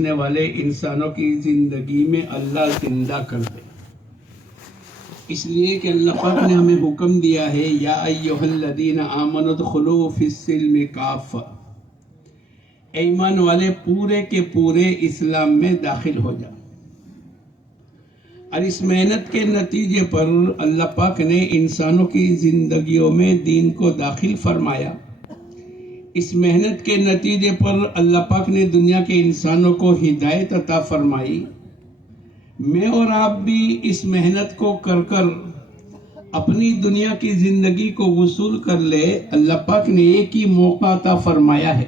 بسنے والے انسانوں کی زندگی میں اللہ زندہ کر دے. اس لیے کہ اللہ پاک نے ہمیں حکم دیا ہے یا ایھا الذین آمنوا ادخلوا فی السلم کافہ، ایمان والے پورے کے پورے اسلام میں داخل ہو جاؤ. اور اس محنت کے نتیجے پر اللہ پاک نے انسانوں کی زندگیوں میں دین کو داخل فرمایا. اس محنت کے نتیجے پر اللہ پاک نے دنیا کے انسانوں کو ہدایت عطا فرمائی. میں اور آپ بھی اس محنت کو کر کر اپنی دنیا کی زندگی کو وصول کر لے. اللہ پاک نے ایک ہی موقع عطا فرمایا ہے،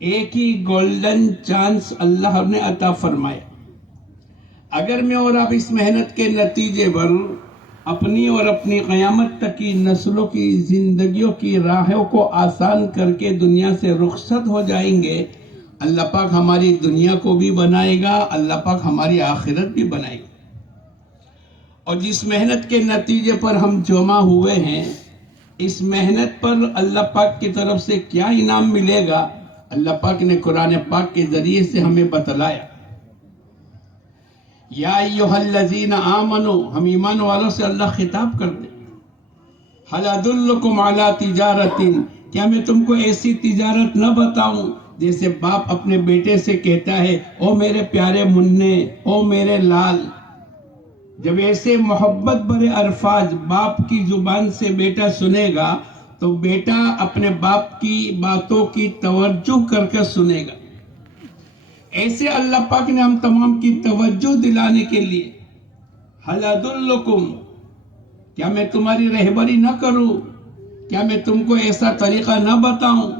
ایک ہی گولڈن چانس اللہ نے عطا فرمایا. اگر میں اور آپ اس محنت کے نتیجے پر اپنی اور اپنی قیامت تک کی نسلوں کی زندگیوں کی راہوں کو آسان کر کے دنیا سے رخصت ہو جائیں گے، اللہ پاک ہماری دنیا کو بھی بنائے گا، اللہ پاک ہماری آخرت بھی بنائے گا. اور جس محنت کے نتیجے پر ہم جمع ہوئے ہیں، اس محنت پر اللہ پاک کی طرف سے کیا انعام ملے گا، اللہ پاک نے قرآن پاک کے ذریعے سے ہمیں بتلایا. یا ایھا الذین آمنوا، ہم ایمان والوں سے اللہ خطاب کرتے. ھل ادلکم علی تجارۃ، کیا میں تم کو ایسی تجارت نہ بتاؤں؟ جیسے باپ اپنے بیٹے سے کہتا ہے او میرے پیارے مننے، او میرے لال. جب ایسے محبت بھرے الفاظ باپ کی زبان سے بیٹا سنے گا تو بیٹا اپنے باپ کی باتوں کی توجہ کر کے سنے گا. ایسے اللہ پاک نے ہم تمام کی توجہ دلانے کے لیے ھل ادلکم، کیا میں تمہاری رہبری نہ کروں؟ کیا میں تم کو ایسا طریقہ نہ بتاؤں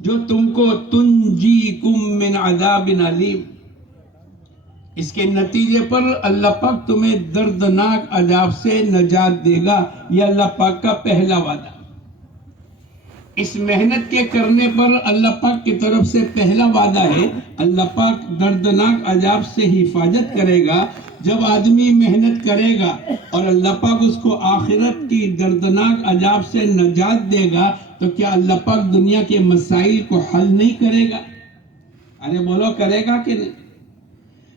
جو تم کو تنجیکم من عذاب علیم، اس کے نتیجے پر اللہ پاک تمہیں دردناک عذاب سے نجات دے گا. یہ اللہ پاک کا پہلا وعدہ. اس محنت کے کرنے پر اللہ پاک کی طرف سے پہلا وعدہ ہے، اللہ پاک دردناک عذاب سے حفاظت کرے گا. جب آدمی محنت کرے گا اور اللہ پاک اس کو آخرت کی دردناک عذاب سے نجات دے گا تو کیا اللہ پاک دنیا کے مسائل کو حل نہیں کرے گا؟ ارے بولو، کرے گا کہ نہیں؟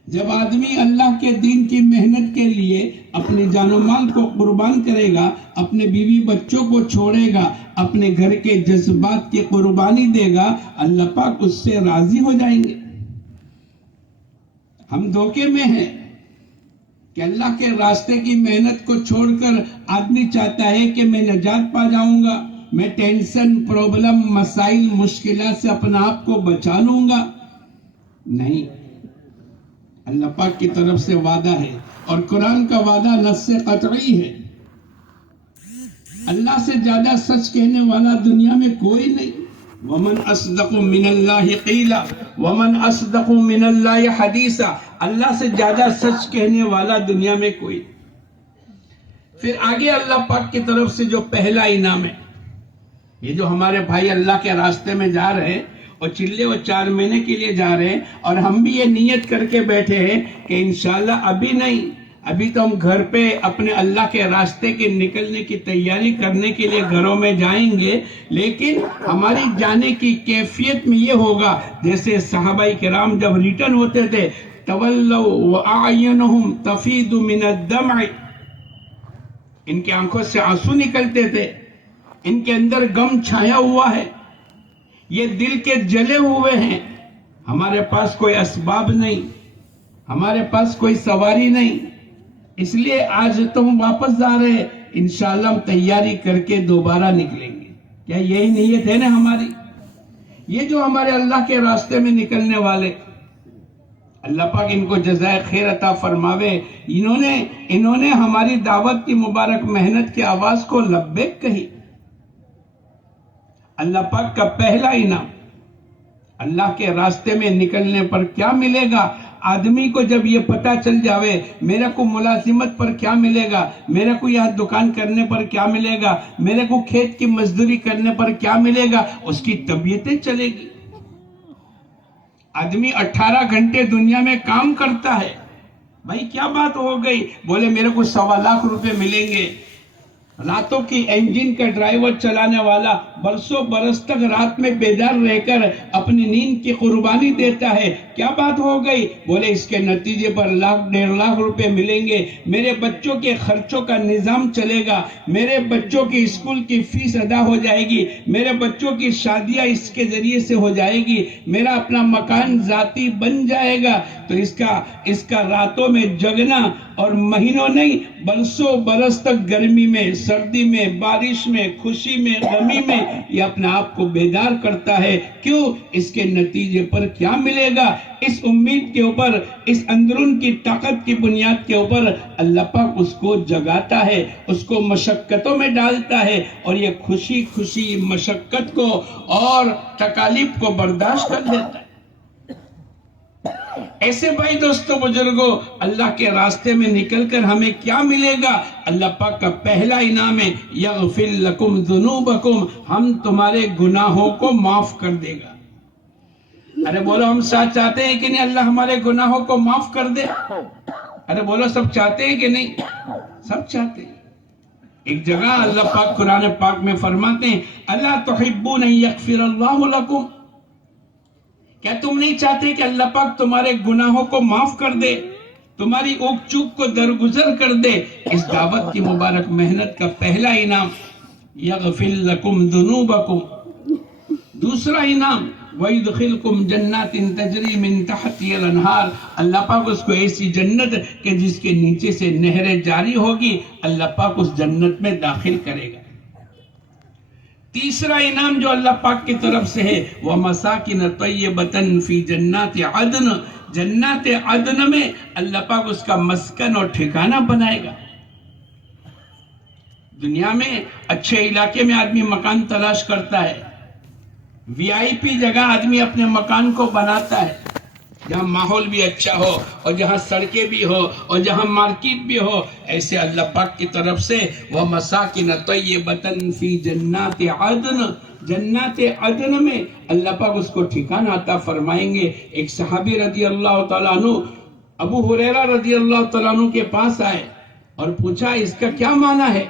جب آدمی اللہ کے دین کی محنت کے لیے اپنے جان و مال کو قربان کرے گا، اپنے بیوی بچوں کو چھوڑے گا، اپنے گھر کے جذبات کی قربانی دے گا، اللہ پاک اس سے راضی ہو جائیں گے. ہم دھوکے میں ہیں کہ اللہ کے راستے کی محنت کو چھوڑ کر آدمی چاہتا ہے کہ میں نجات پا جاؤں گا، میں ٹینشن، پرابلم، مسائل، مشکلات سے اپنا آپ کو بچا لوں گا. نہیں، اللہ پاک کی طرف سے وعدہ ہے اور قرآن کا وعدہ نص قطعی ہے. اللہ سے زیادہ سچ کہنے والا دنیا میں کوئی نہیں. وَمَنْ أَصْدَقُ مِنَ اللَّهِ قِيلًا وَمَنْ أَصْدَقُ مِنَ اللَّهِ حَدِيثًا، اللہ سے زیادہ سچ کہنے والا دنیا میں کوئی. پھر آگے اللہ پاک کی طرف سے جو پہلا انعام ہے، یہ جو ہمارے بھائی اللہ کے راستے میں جا رہے ہیں اور چلے وہ 4 مہینے کے لیے جا رہے ہیں، اور ہم بھی یہ نیت کر کے بیٹھے ہیں کہ انشاءاللہ ابھی نہیں، ابھی تو ہم گھر پہ اپنے اللہ کے راستے کے نکلنے کی تیاری کرنے کے لیے گھروں میں جائیں گے. لیکن ہماری جانے کی کیفیت میں یہ ہوگا جیسے صحابہ کرام جب ریٹرن ہوتے تھے، تولوا واعینہم تفیض من الدمع، ان کی آنکھوں سے آنسو نکلتے تھے، ان کے اندر غم چھایا ہوا ہے، یہ دل کے جلے ہوئے ہیں. ہمارے پاس کوئی اسباب نہیں، ہمارے پاس کوئی سواری نہیں، اس لیے آج تو ہم واپس جا رہے ہیں، انشاءاللہ ہم تیاری کر کے دوبارہ نکلیں گے. کیا یہی نیت ہے نا ہماری؟ یہ جو ہمارے اللہ کے راستے میں نکلنے والے، اللہ پاک ان کو جزائے خیر عطا فرماوے، انہوں نے ہماری دعوت کی مبارک محنت کی آواز کو لبیک کہی. اللہ پاک کا پہلا انعام، اللہ کے راستے میں نکلنے پر کیا ملے گا؟ آدمی کو جب یہ پتا چل جاوے میرے کو ملازمت پر کیا ملے گا، میرے کو یہاں دکان کرنے پر کیا ملے گا، میرے کو کھیت کی مزدوری کرنے پر کیا ملے گا، اس کی طبیعتیں چلے گی. آدمی 18 گھنٹے دنیا میں کام کرتا ہے، بھائی کیا بات ہو گئی؟ بولے میرے کو 1.25 لاکھ روپے ملیں گے. راتوں کی انجن کا ڈرائیور چلانے والا برسوں برس تک رات میں بیدار رہ کر اپنی نیند کی قربانی دیتا ہے. کیا بات ہو گئی؟ بولے اس کے نتیجے پر 1,00,000 روپے ملیں گے، میرے بچوں کے خرچوں کا نظام چلے گا، میرے بچوں کی اسکول کی فیس ادا ہو جائے گی، میرے بچوں کی شادیاں اس کے ذریعے سے ہو جائے گی، میرا اپنا مکان ذاتی بن جائے گا. تو اس کا راتوں میں جگنا اور مہینوں نہیں برسوں برس تک گرمی میں، سردی میں، بارش میں، خوشی میں، غمی میں یہ اپنے آپ کو بیدار کرتا ہے. کیوں؟ اس کے نتیجے پر کیا ملے گا؟ اس امید کے اوپر، اس اندرون کی طاقت کی بنیاد کے اوپر اللہ پاک اس کو جگاتا ہے، اس کو مشقتوں میں ڈالتا ہے، اور یہ خوشی خوشی مشقت کو اور تکالیف کو برداشت کر لیتا ہے. ایسے بھائی دوستوں بزرگوں، اللہ کے راستے میں نکل کر ہمیں کیا ملے گا؟ اللہ پاک کا پہلا انعام ہے یغفر لکم ذنوبکم، ہم تمہارے گناہوں کو معاف کر دے گا. ارے بولو ہم ساتھ چاہتے ہیں کہ نہیں اللہ ہمارے گناہوں کو معاف کر دے؟ ارے بولو سب چاہتے ہیں کہ نہیں؟ سب چاہتے ہیں. ایک جگہ اللہ پاک قرآن پاک میں فرماتے ہیں الا تحبون ان یغفر اللہ لکم، کیا تم نہیں چاہتے کہ اللہ پاک تمہارے گناہوں کو معاف کر دے، تمہاری اوک چوک کو درگزر کر دے؟ اس دعوت کی مبارک محنت کا پہلا انعام یغفر لکم ذنوبکم. دوسرا انعام وَيُدْخِلْكُمْ جَنَّاتٍ تَجْرِي مِن تَحْتِهَا الْأَنْهَارُ، اللہ پاک اس کو ایسی جنت کہ جس کے نیچے سے نہریں جاری ہوگی، اللہ پاک اس جنت میں داخل کرے گا. تیسرا انعام جو اللہ پاک کی طرف سے ہے وَمَسَاكِنَ طَيِّبَةً فِي جَنَّاتِ عَدْنٍ، جنات عدن میں اللہ پاک اس کا مسکن اور ٹھکانہ بنائے گا. دنیا میں اچھے علاقے میں آدمی مکان تلاش کرتا ہے، وی آئی پی جگہ آدمی اپنے مکان کو بناتا ہے جہاں ماحول بھی اچھا ہو اور جہاں سڑکیں بھی ہو اور جہاں مارکیٹ بھی ہو. ایسے اللہ پاک کی طرف سے وَمَسَاكِنَ طَيِّبَةً فِي جَنَّاتِ عَدْنٍ، جنات عدن میں اللہ پاک اس کو ٹھکانہ عطا فرمائیں گے. ایک صحابی رضی اللہ تعالیٰ عنہ ابو ہریرہ رضی اللہ تعالیٰ عنہ کے پاس آئے اور پوچھا اس کا کیا معنی ہے؟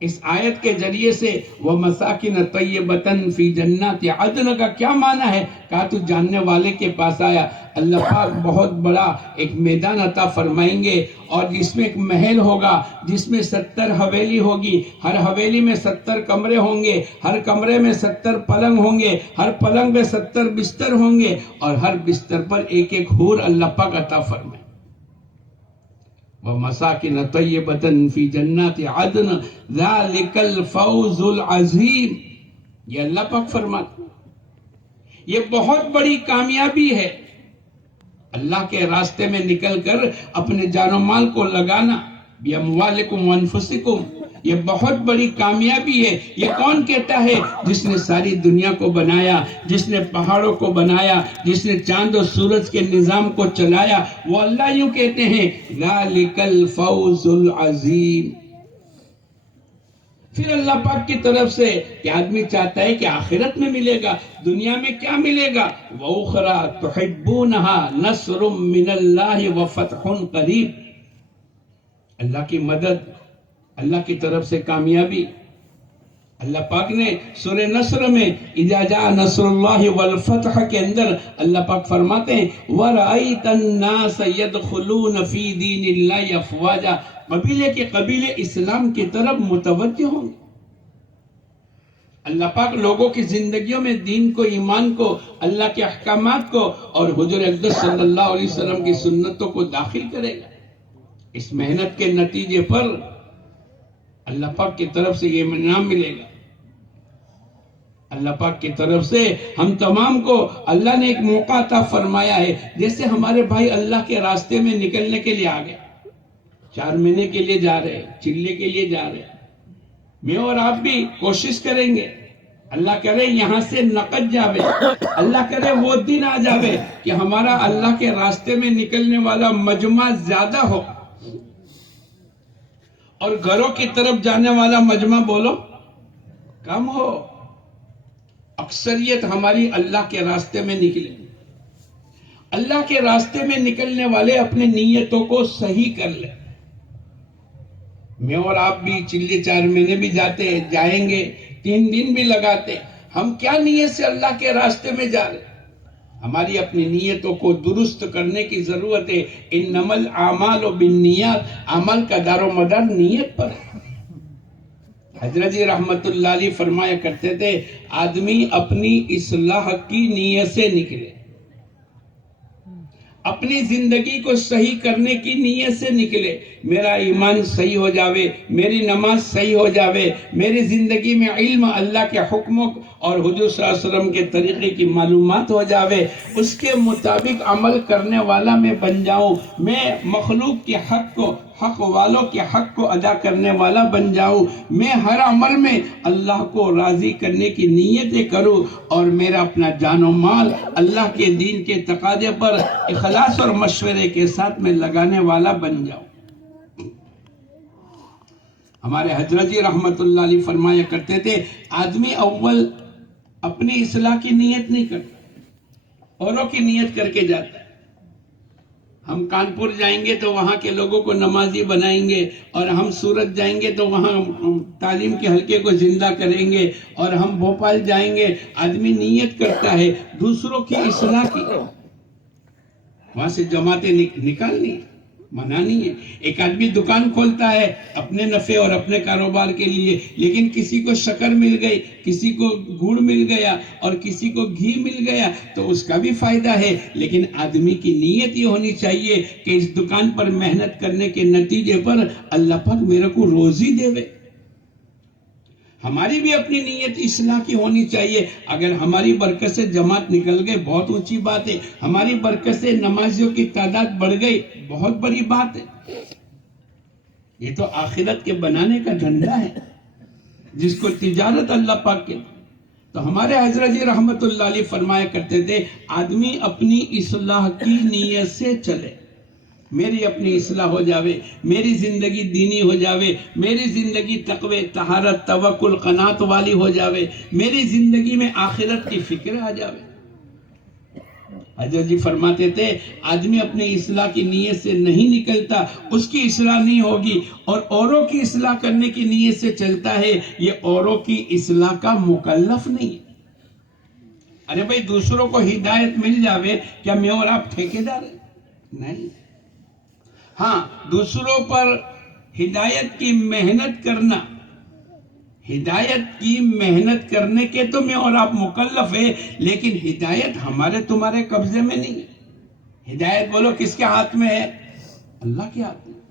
اس آیت کے ذریعے سے وَمَسَاكِنَ طَيِّبَةً فِي جَنَّاتِ عَدْنٍ کا کیا معنی ہے؟ کہا تو جاننے والے کے پاس آیا. اللہ پاک بہت بڑا ایک میدان عطا فرمائیں گے اور جس میں ایک محل ہوگا جس میں 70 حویلی ہوگی، ہر حویلی میں 70 کمرے ہوں گے، ہر کمرے میں 70 پلنگ ہوں گے، ہر پلنگ میں 70 بستر ہوں گے، اور ہر بستر پر ایک ایک حور اللہ پاک عطا فرمائیں. وَمَسَاكِنَ طَيِّبَةً فِي جَنَّاتِ عَدْنٍ ذَلِكَ الْفَوْزُ الْعَظِيمُ، یہ اللہ پاک فرماتے یہ بہت بڑی کامیابی ہے. اللہ کے راستے میں نکل کر اپنے جان و مال کو لگانا، بِأَمْوَالِكُمْ وَأَنفُسِكُمْ، یہ بہت بڑی کامیابی ہے. یہ کون کہتا ہے؟ جس نے ساری دنیا کو بنایا، جس نے پہاڑوں کو بنایا، جس نے چاند و سورج کے نظام کو چلایا، وہ اللہ یوں کہتے ہیں ذَلِكَ الْفَوْزُ الْعَظِيمُ. پھر اللہ پاک کی طرف سے کہ آدمی چاہتا ہے کہ آخرت میں ملے گا، دنیا میں کیا ملے گا؟ وَأُخْرَى تُحِبُّونَهَا نَصْرٌ مِّنَ اللَّهِ وَفَتْحٌ قَرِيبٌ، اللہ کی مدد، اللہ کی طرف سے کامیابی. اللہ پاک نے سورہ نصر میں اذا جاء نصر اللہ والفتح کے اندر اللہ پاک فرماتے ہیں وَرَأَيْتَ النَّاسَ يَدْخُلُونَ فِي دِينِ اللَّهِ أَفْوَاجًا، قبیلے کے قبیلے اسلام کی طرف متوجہ ہوں گے. اللہ پاک لوگوں کی زندگیوں میں دین کو، ایمان کو، اللہ کے احکامات کو اور حضور اقدس صلی اللہ علیہ وسلم کی سنتوں کو داخل کرے گا. اس محنت کے نتیجے پر اللہ پاک کی طرف سے یہ انعام ملے گا. اللہ پاک کی طرف سے ہم تمام کو اللہ نے ایک موقع عطا فرمایا ہے. جیسے ہمارے بھائی اللہ کے راستے میں نکلنے کے لیے آگئے، 4 مہینے کے لیے جا رہے، چلے کے لیے جا رہے، میں اور آپ بھی کوشش کریں گے اللہ کرے یہاں سے نقد جاوے، اللہ کرے وہ دن آ جاوے کہ ہمارا اللہ کے راستے میں نکلنے والا مجمع زیادہ ہو اور گھروں کی طرف جانے والا مجمع بولو کم ہو. اکثریت ہماری اللہ کے راستے میں نکلے. اللہ کے راستے میں نکلنے والے اپنے نیتوں کو صحیح کر لیں. میں اور آپ بھی چلے 4 مہینے بھی جاتے ہیں، جائیں گے، 3 دن بھی لگاتے، ہم کیا نیت سے اللہ کے راستے میں جا رہے؟ ہماری اپنی نیتوں کو درست کرنے کی ضرورت ہے۔ انما الاعمال بالنیات، عمل کا دار و مدار نیت پر ہے۔ حضرت جی رحمت اللہ علیہ فرمایا کرتے تھے، آدمی اپنی اصلاح کی نیت سے نکلے، اپنی زندگی کو صحیح کرنے کی نیت سے نکلے، میرا ایمان صحیح ہو جاوے، میری نماز صحیح ہو جاوے، میری زندگی میں علم اللہ کے حکموں اور حضور صلی اللہ علیہ وسلم کے طریقے کی معلومات ہو جاوے، اس کے مطابق عمل کرنے والا میں بن جاؤں، میں مخلوق کے حق کو، حق والوں کے حق کو ادا کرنے والا بن جاؤں، میں ہر عمل میں اللہ کو راضی کرنے کی نیتیں کروں، اور میرا اپنا جان و مال اللہ کے دین کے تقاضے پر اخلاص اور مشورے کے ساتھ میں لگانے والا بن جاؤں۔ ہمارے حضرت جی رحمت اللہ علیہ فرمایا کرتے تھے، آدمی اول اپنی اصلاح کی نیت نہیں کرتا، اوروں کی نیت کر کے جاتا ہے۔ ہم کانپور جائیں گے تو وہاں کے لوگوں کو نمازی بنائیں گے، اور ہم سورت جائیں گے تو وہاں تعلیم کے حلقے کو زندہ کریں گے، اور ہم بھوپال جائیں گے۔ آدمی نیت کرتا ہے دوسروں کی اصلاح کی، وہاں سے جماعتیں نکالنی، منانی ہے۔ ایک آدمی دکان کھولتا ہے اپنے نفع اور اپنے کاروبار کے لیے، لیکن کسی کو شکر مل گئی، کسی کو گڑ مل گیا، اور کسی کو گھی مل گیا تو اس کا بھی فائدہ ہے، لیکن آدمی کی نیت یہ ہونی چاہیے کہ اس دکان پر محنت کرنے کے نتیجے پر اللہ پاک میرے کو روزی دے وے۔ ہماری بھی اپنی نیت اصلاح کی ہونی چاہیے۔ اگر ہماری برکت سے جماعت نکل گئے بہت اونچی بات ہے، ہماری برکت سے نمازیوں کی تعداد بڑھ گئی بہت بڑی بات ہے۔ یہ تو آخرت کے بنانے کا دھندا ہے جس کو تجارت اللہ پاک کے۔ تو ہمارے حضرت جی رحمت اللہ علیہ فرمایا کرتے تھے، آدمی اپنی اصلاح کی نیت سے چلے، میری اپنی اصلاح ہو جاوے، میری زندگی دینی ہو جاوے، میری زندگی تقوی، طہارت، توکل، قناعت والی ہو جاوے، میری زندگی میں آخرت کی فکر آ جاوے۔ حضرت جی فرماتے تھے، آدمی اپنی اصلاح کی نیت سے نہیں نکلتا، اس کی اصلاح نہیں ہوگی، اور اوروں کی اصلاح کرنے کی نیت سے چلتا ہے، یہ اوروں کی اصلاح کا مکلف نہیں۔ ارے بھائی دوسروں کو ہدایت مل جاوے، کیا میں اور آپ ٹھیکیدار ہیں؟ نہیں۔ ہاں، دوسروں پر ہدایت کی محنت کرنا، ہدایت کی محنت کرنے کے تو میں اور آپ مکلف ہے، لیکن ہدایت ہمارے تمہارے قبضے میں نہیں ہے۔ ہدایت بولو کس کے ہاتھ میں ہے؟ اللہ کے ہاتھ میں۔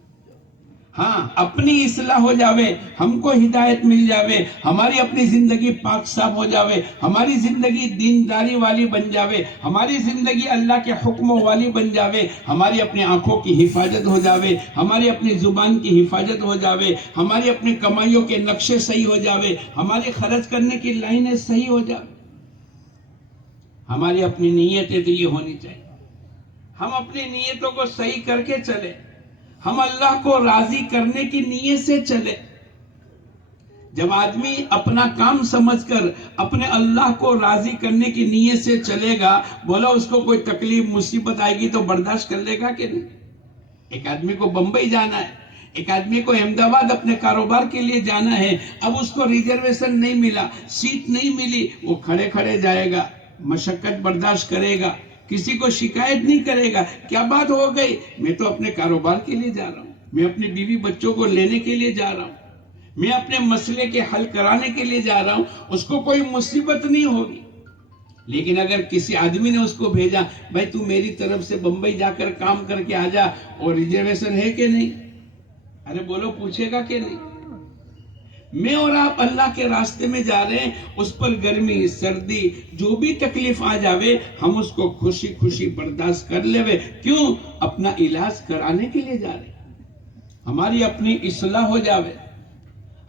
ہاں، اپنی اصلاح ہو جاوے، ہم کو ہدایت مل جاوے، ہماری اپنی زندگی پاک صاف ہو جاوے، ہماری زندگی دینداری والی بن جاوے، ہماری زندگی اللہ کے حکموں والی بن جاوے، ہماری اپنی آنکھوں کی حفاظت ہو جاوے، ہماری اپنی زبان کی حفاظت ہو جاوے، ہماری اپنی کمائیوں کے نقشے صحیح ہو جاوے، ہماری خرچ کرنے کی لائنیں صحیح ہو جاوے۔ ہماری اپنی نیتیں تو یہ ہونی چاہیے، ہم اپنی نیتوں کو صحیح کر کے چلے، ہم اللہ کو راضی کرنے کی نیت سے چلے۔ جب آدمی اپنا کام سمجھ کر اپنے اللہ کو راضی کرنے کی نیت سے چلے گا، بولا اس کو کوئی تکلیف مصیبت آئے گی تو برداشت کر لے گا کہ نہیں؟ ایک آدمی کو بمبئی جانا ہے، ایک آدمی کو احمد آباد اپنے کاروبار کے لیے جانا ہے، اب اس کو ریزرویشن نہیں ملا، سیٹ نہیں ملی، وہ کھڑے کھڑے جائے گا، مشقت برداشت کرے گا، کسی کو شکایت نہیں کرے گا، کیا بات ہو گئی؟ میں تو اپنے کاروبار کے لیے جا رہا ہوں، میں اپنی بیوی بچوں کو لینے کے لیے جا رہا ہوں، میں اپنے مسئلے کے حل کرانے کے لیے جا رہا ہوں، اس کو کوئی مصیبت نہیں ہوگی۔ لیکن اگر کسی آدمی نے اس کو بھیجا، بھائی تو میری طرف سے بمبئی جا کر کام کر کے آ جا، اور ریزرویشن ہے کہ نہیں؟ ارے بولو پوچھے گا کہ نہیں؟ میں اور آپ اللہ کے راستے میں جا رہے ہیں، اس پر گرمی سردی جو بھی تکلیف آ جاوے، ہم اس کو خوشی خوشی برداشت کر لے۔ کیوں؟ اپنا علاج کرانے کے لیے جا رہے ہیں، ہماری اپنی اصلاح ہو جاوے،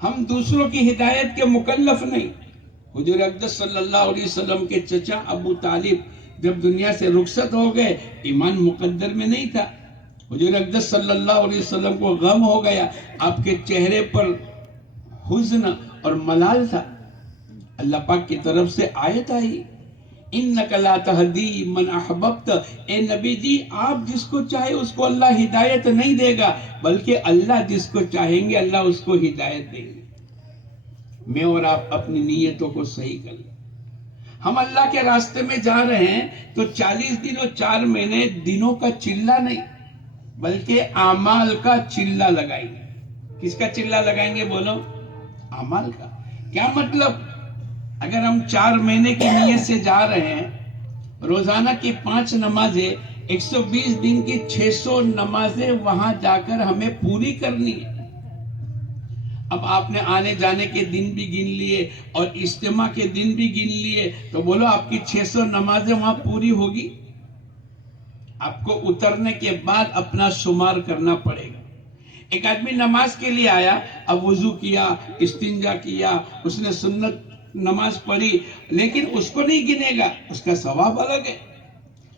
ہم دوسروں کی ہدایت کے مکلف نہیں۔ حضور اقدس صلی اللہ علیہ وسلم کے چچا ابو طالب جب دنیا سے رخصت ہو گئے، ایمان مقدر میں نہیں تھا، حضور اقدس صلی اللہ علیہ وسلم کو غم ہو گیا، آپ کے چہرے پر حزن اور ملال تھا۔ اللہ پاک کی طرف سے آیت آئی، انک لا تہدی من احببت، اے نبی جی آپ جس کو چاہے اس کو اللہ ہدایت نہیں دے گا، بلکہ اللہ جس کو چاہیں گے اللہ اس کو ہدایت دیں گے۔ میں اور آپ اپنی نیتوں کو صحیح کر لیں۔ ہم اللہ کے راستے میں جا رہے ہیں تو 40 دن اور 4 مہینے دنوں کا چلہ نہیں بلکہ اعمال کا چلہ لگائیں گے۔ کس کا چلہ لگائیں گے بولو؟ اعمال کا۔ کیا مطلب؟ اگر ہم 4 مہینے کی نیت سے جا رہے ہیں، روزانہ کی 5 نمازیں، 120 دن کی 600 نمازیں وہاں جا کر ہمیں پوری کرنی ہے۔ اب آپ نے آنے جانے کے دن بھی گن لیے اور اجتماع کے دن بھی گن لیے، تو بولو آپ کی 600 نمازیں وہاں پوری ہوگی؟ آپ کو اترنے کے بعد اپنا شمار کرنا پڑے گا۔ ایک آدمی نماز کے لیے آیا، اب وضو کیا، استنجا کیا، اس نے سنت نماز پڑھی، لیکن اس کو نہیں گنے گا، اس کا ثواب الگ ہے۔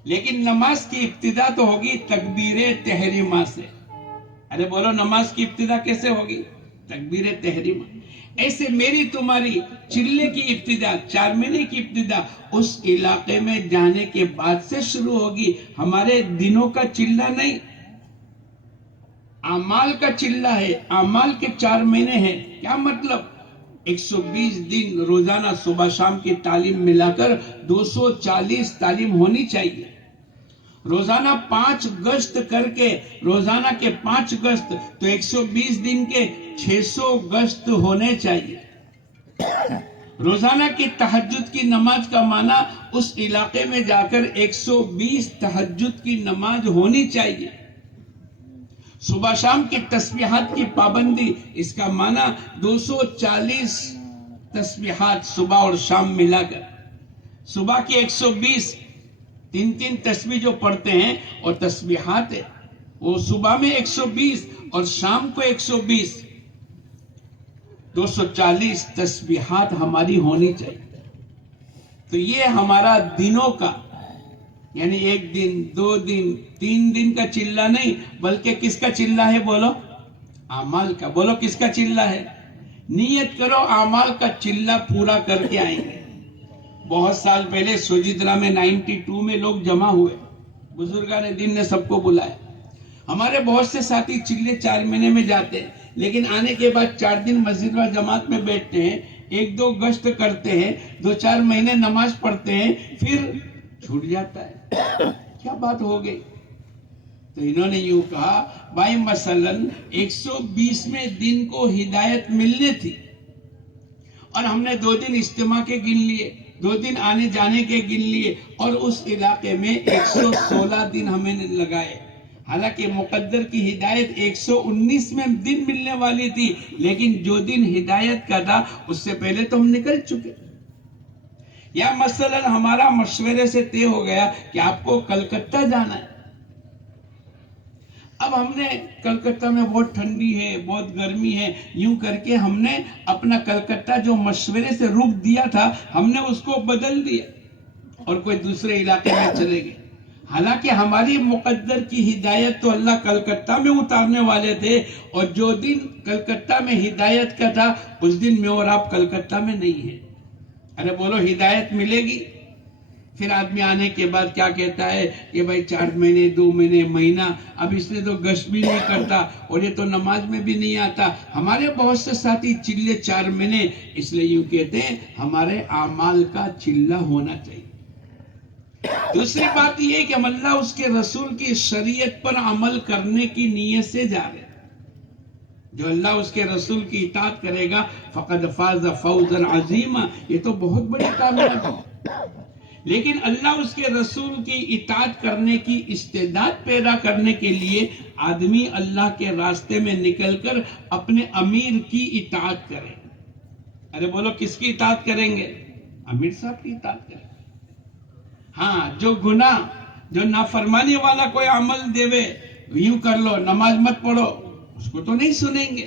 لیکن نماز کی ابتدا تو ہوگی تکبیر تحریمہ سے۔ ارے بولو نماز کی ابتدا کیسے ہوگی؟ تکبیر تحریمہ۔ ایسے میری تمہاری چلے کی ابتدا، 4 مہینے کی ابتدا اس علاقے میں جانے کے بعد سے شروع ہوگی، ہمارے دنوں کا چلہ نہیں، اعمال کا چلہ ہے۔ اعمال کے 4 مہینے ہیں۔ کیا مطلب؟ 120 دن روزانہ صبح شام کی تعلیم ملا کر 240 تعلیم ہونی چاہیے۔ روزانہ 5 گشت کر کے، روزانہ کے 5 گشت تو 120 دن کے 600 گشت ہونے چاہیے۔ روزانہ کی تہجد کی نماز کا معنی اس علاقے میں جا کر 120 تہجد کی نماز ہونی چاہیے۔ صبح شام کی تسبیحات کی پابندی، اس کا معنی 240 تسبیحات صبح اور شام ملا کر۔ صبح کی 120، 3 تسبیح جو پڑھتے ہیں اور تسبیحات ہے، وہ صبح میں 120 اور شام کو 120، 240 تسبیحات ہماری ہونی چاہیے۔ تو یہ ہمارا دنوں کا، یعنی 1 دن 2 دن 3 دن کا چلہ نہیں، بلکہ کس کا چلہ ہے بولو؟ اعمال کا۔ بولو کس کا چلہ ہے؟ نیت کرو اعمال کا چلہ پورا کر کے آئیں گے۔ بہت سال پہلے سوجیترا میں 92 میں لوگ جمع ہوئے، بزرگان دین نے سب کو بلایا۔ ہمارے بہت سے ساتھی چلے 4 مہینے میں جاتے ہیں، لیکن آنے کے بعد 4 دن مسجد و جماعت میں بیٹھتے ہیں، 1-2 گشت کرتے ہیں، 2-4 مہینے نماز پڑھتے ہیں، پھر چھوٹ جاتا ہے۔ کیا بات ہو گئی؟ تو انہوں نے یوں کہا، بھائی مثلاً 120ویں دن کو ہدایت ملنے تھی اور ہم نے 2 دن اجتماع کے گن لیے، 2 دن آنے جانے کے گن لیے، اور اس علاقے میں 116 دن ہمیں لگائے۔ حالانکہ مقدر کی ہدایت 119ویں دن ملنے والی تھی، لیکن جو دن ہدایت کا تھا اس سے پہلے تو ہم نکل چکے۔ یا مثلا ہمارا مشورے سے طے ہو گیا کہ آپ کو کلکتہ جانا ہے۔ اب ہم نے کلکتہ میں بہت ٹھنڈی ہے، بہت گرمی ہے، یوں کر کے ہم نے اپنا کلکتہ جو مشورے سے رک دیا تھا، ہم نے اس کو بدل دیا اور کوئی دوسرے علاقے میں چلے گئے۔ حالانکہ ہماری مقدر کی ہدایت تو اللہ کلکتہ میں اتارنے والے تھے، اور جو دن کلکتہ میں ہدایت کا تھا اس دن میں اور آپ کلکتہ میں نہیں ہیں۔ ارے بولو ہدایت ملے گی؟ پھر آدمی آنے کے بعد کیا کہتا ہے کہ بھائی 4 مہینے 2 مہینے مہینہ، اب اس نے تو گشت بھی نہیں کرتا اور یہ تو نماز میں بھی نہیں آتا۔ ہمارے بہت سے ساتھی چلے 4 مہینے، اس لیے یوں کہتے ہیں ہمارے اعمال کا چلہ ہونا چاہیے۔ دوسری بات یہ کہ ہم اللہ اس کے رسول کی شریعت پر عمل کرنے کی نیت سے جا رہے ہیں۔ جو اللہ اس کے رسول کی اطاعت کرے گا فقد فاز فوزا عظیما، یہ تو بہت بڑی کامیابی ہے۔ لیکن اللہ اس کے رسول کی اطاعت کرنے کی استعداد پیدا کرنے کے لیے آدمی اللہ کے راستے میں نکل کر اپنے امیر کی اطاعت کرے۔ ارے بولو کس کی اطاعت کریں گے؟ امیر صاحب کی اطاعت کریں گے۔ ہاں، جو گناہ، جو نافرمانی والا کوئی عمل دیوے، یوں کر لو، نماز مت پڑھو، اس کو تو نہیں سنیں گے۔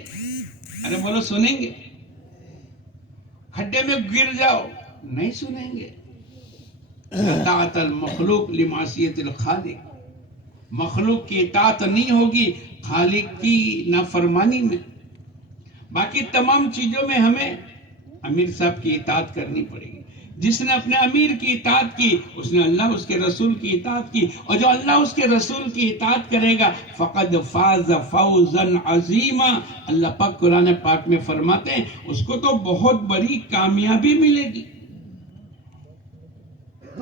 ارے بولو سنیں گے؟ کھڈے میں گر جاؤ، نہیں سنیں گے۔ اطاعت المخلوق لمعصیت الخالق، مخلوق کی اطاعت نہیں ہوگی خالق کی نافرمانی میں۔ باقی تمام چیزوں میں ہمیں امیر صاحب کی اطاعت کرنی پڑے گی۔ جس نے اپنے امیر کی اطاعت کی اس نے اللہ اس کے رسول کی اطاعت کی، اور جو اللہ اس کے رسول کی اطاعت کرے گا فقد فاز فوزا عظیما، اللہ پاک قرآن پاک میں فرماتے ہیں اس کو تو بہت بڑی کامیابی ملے گی۔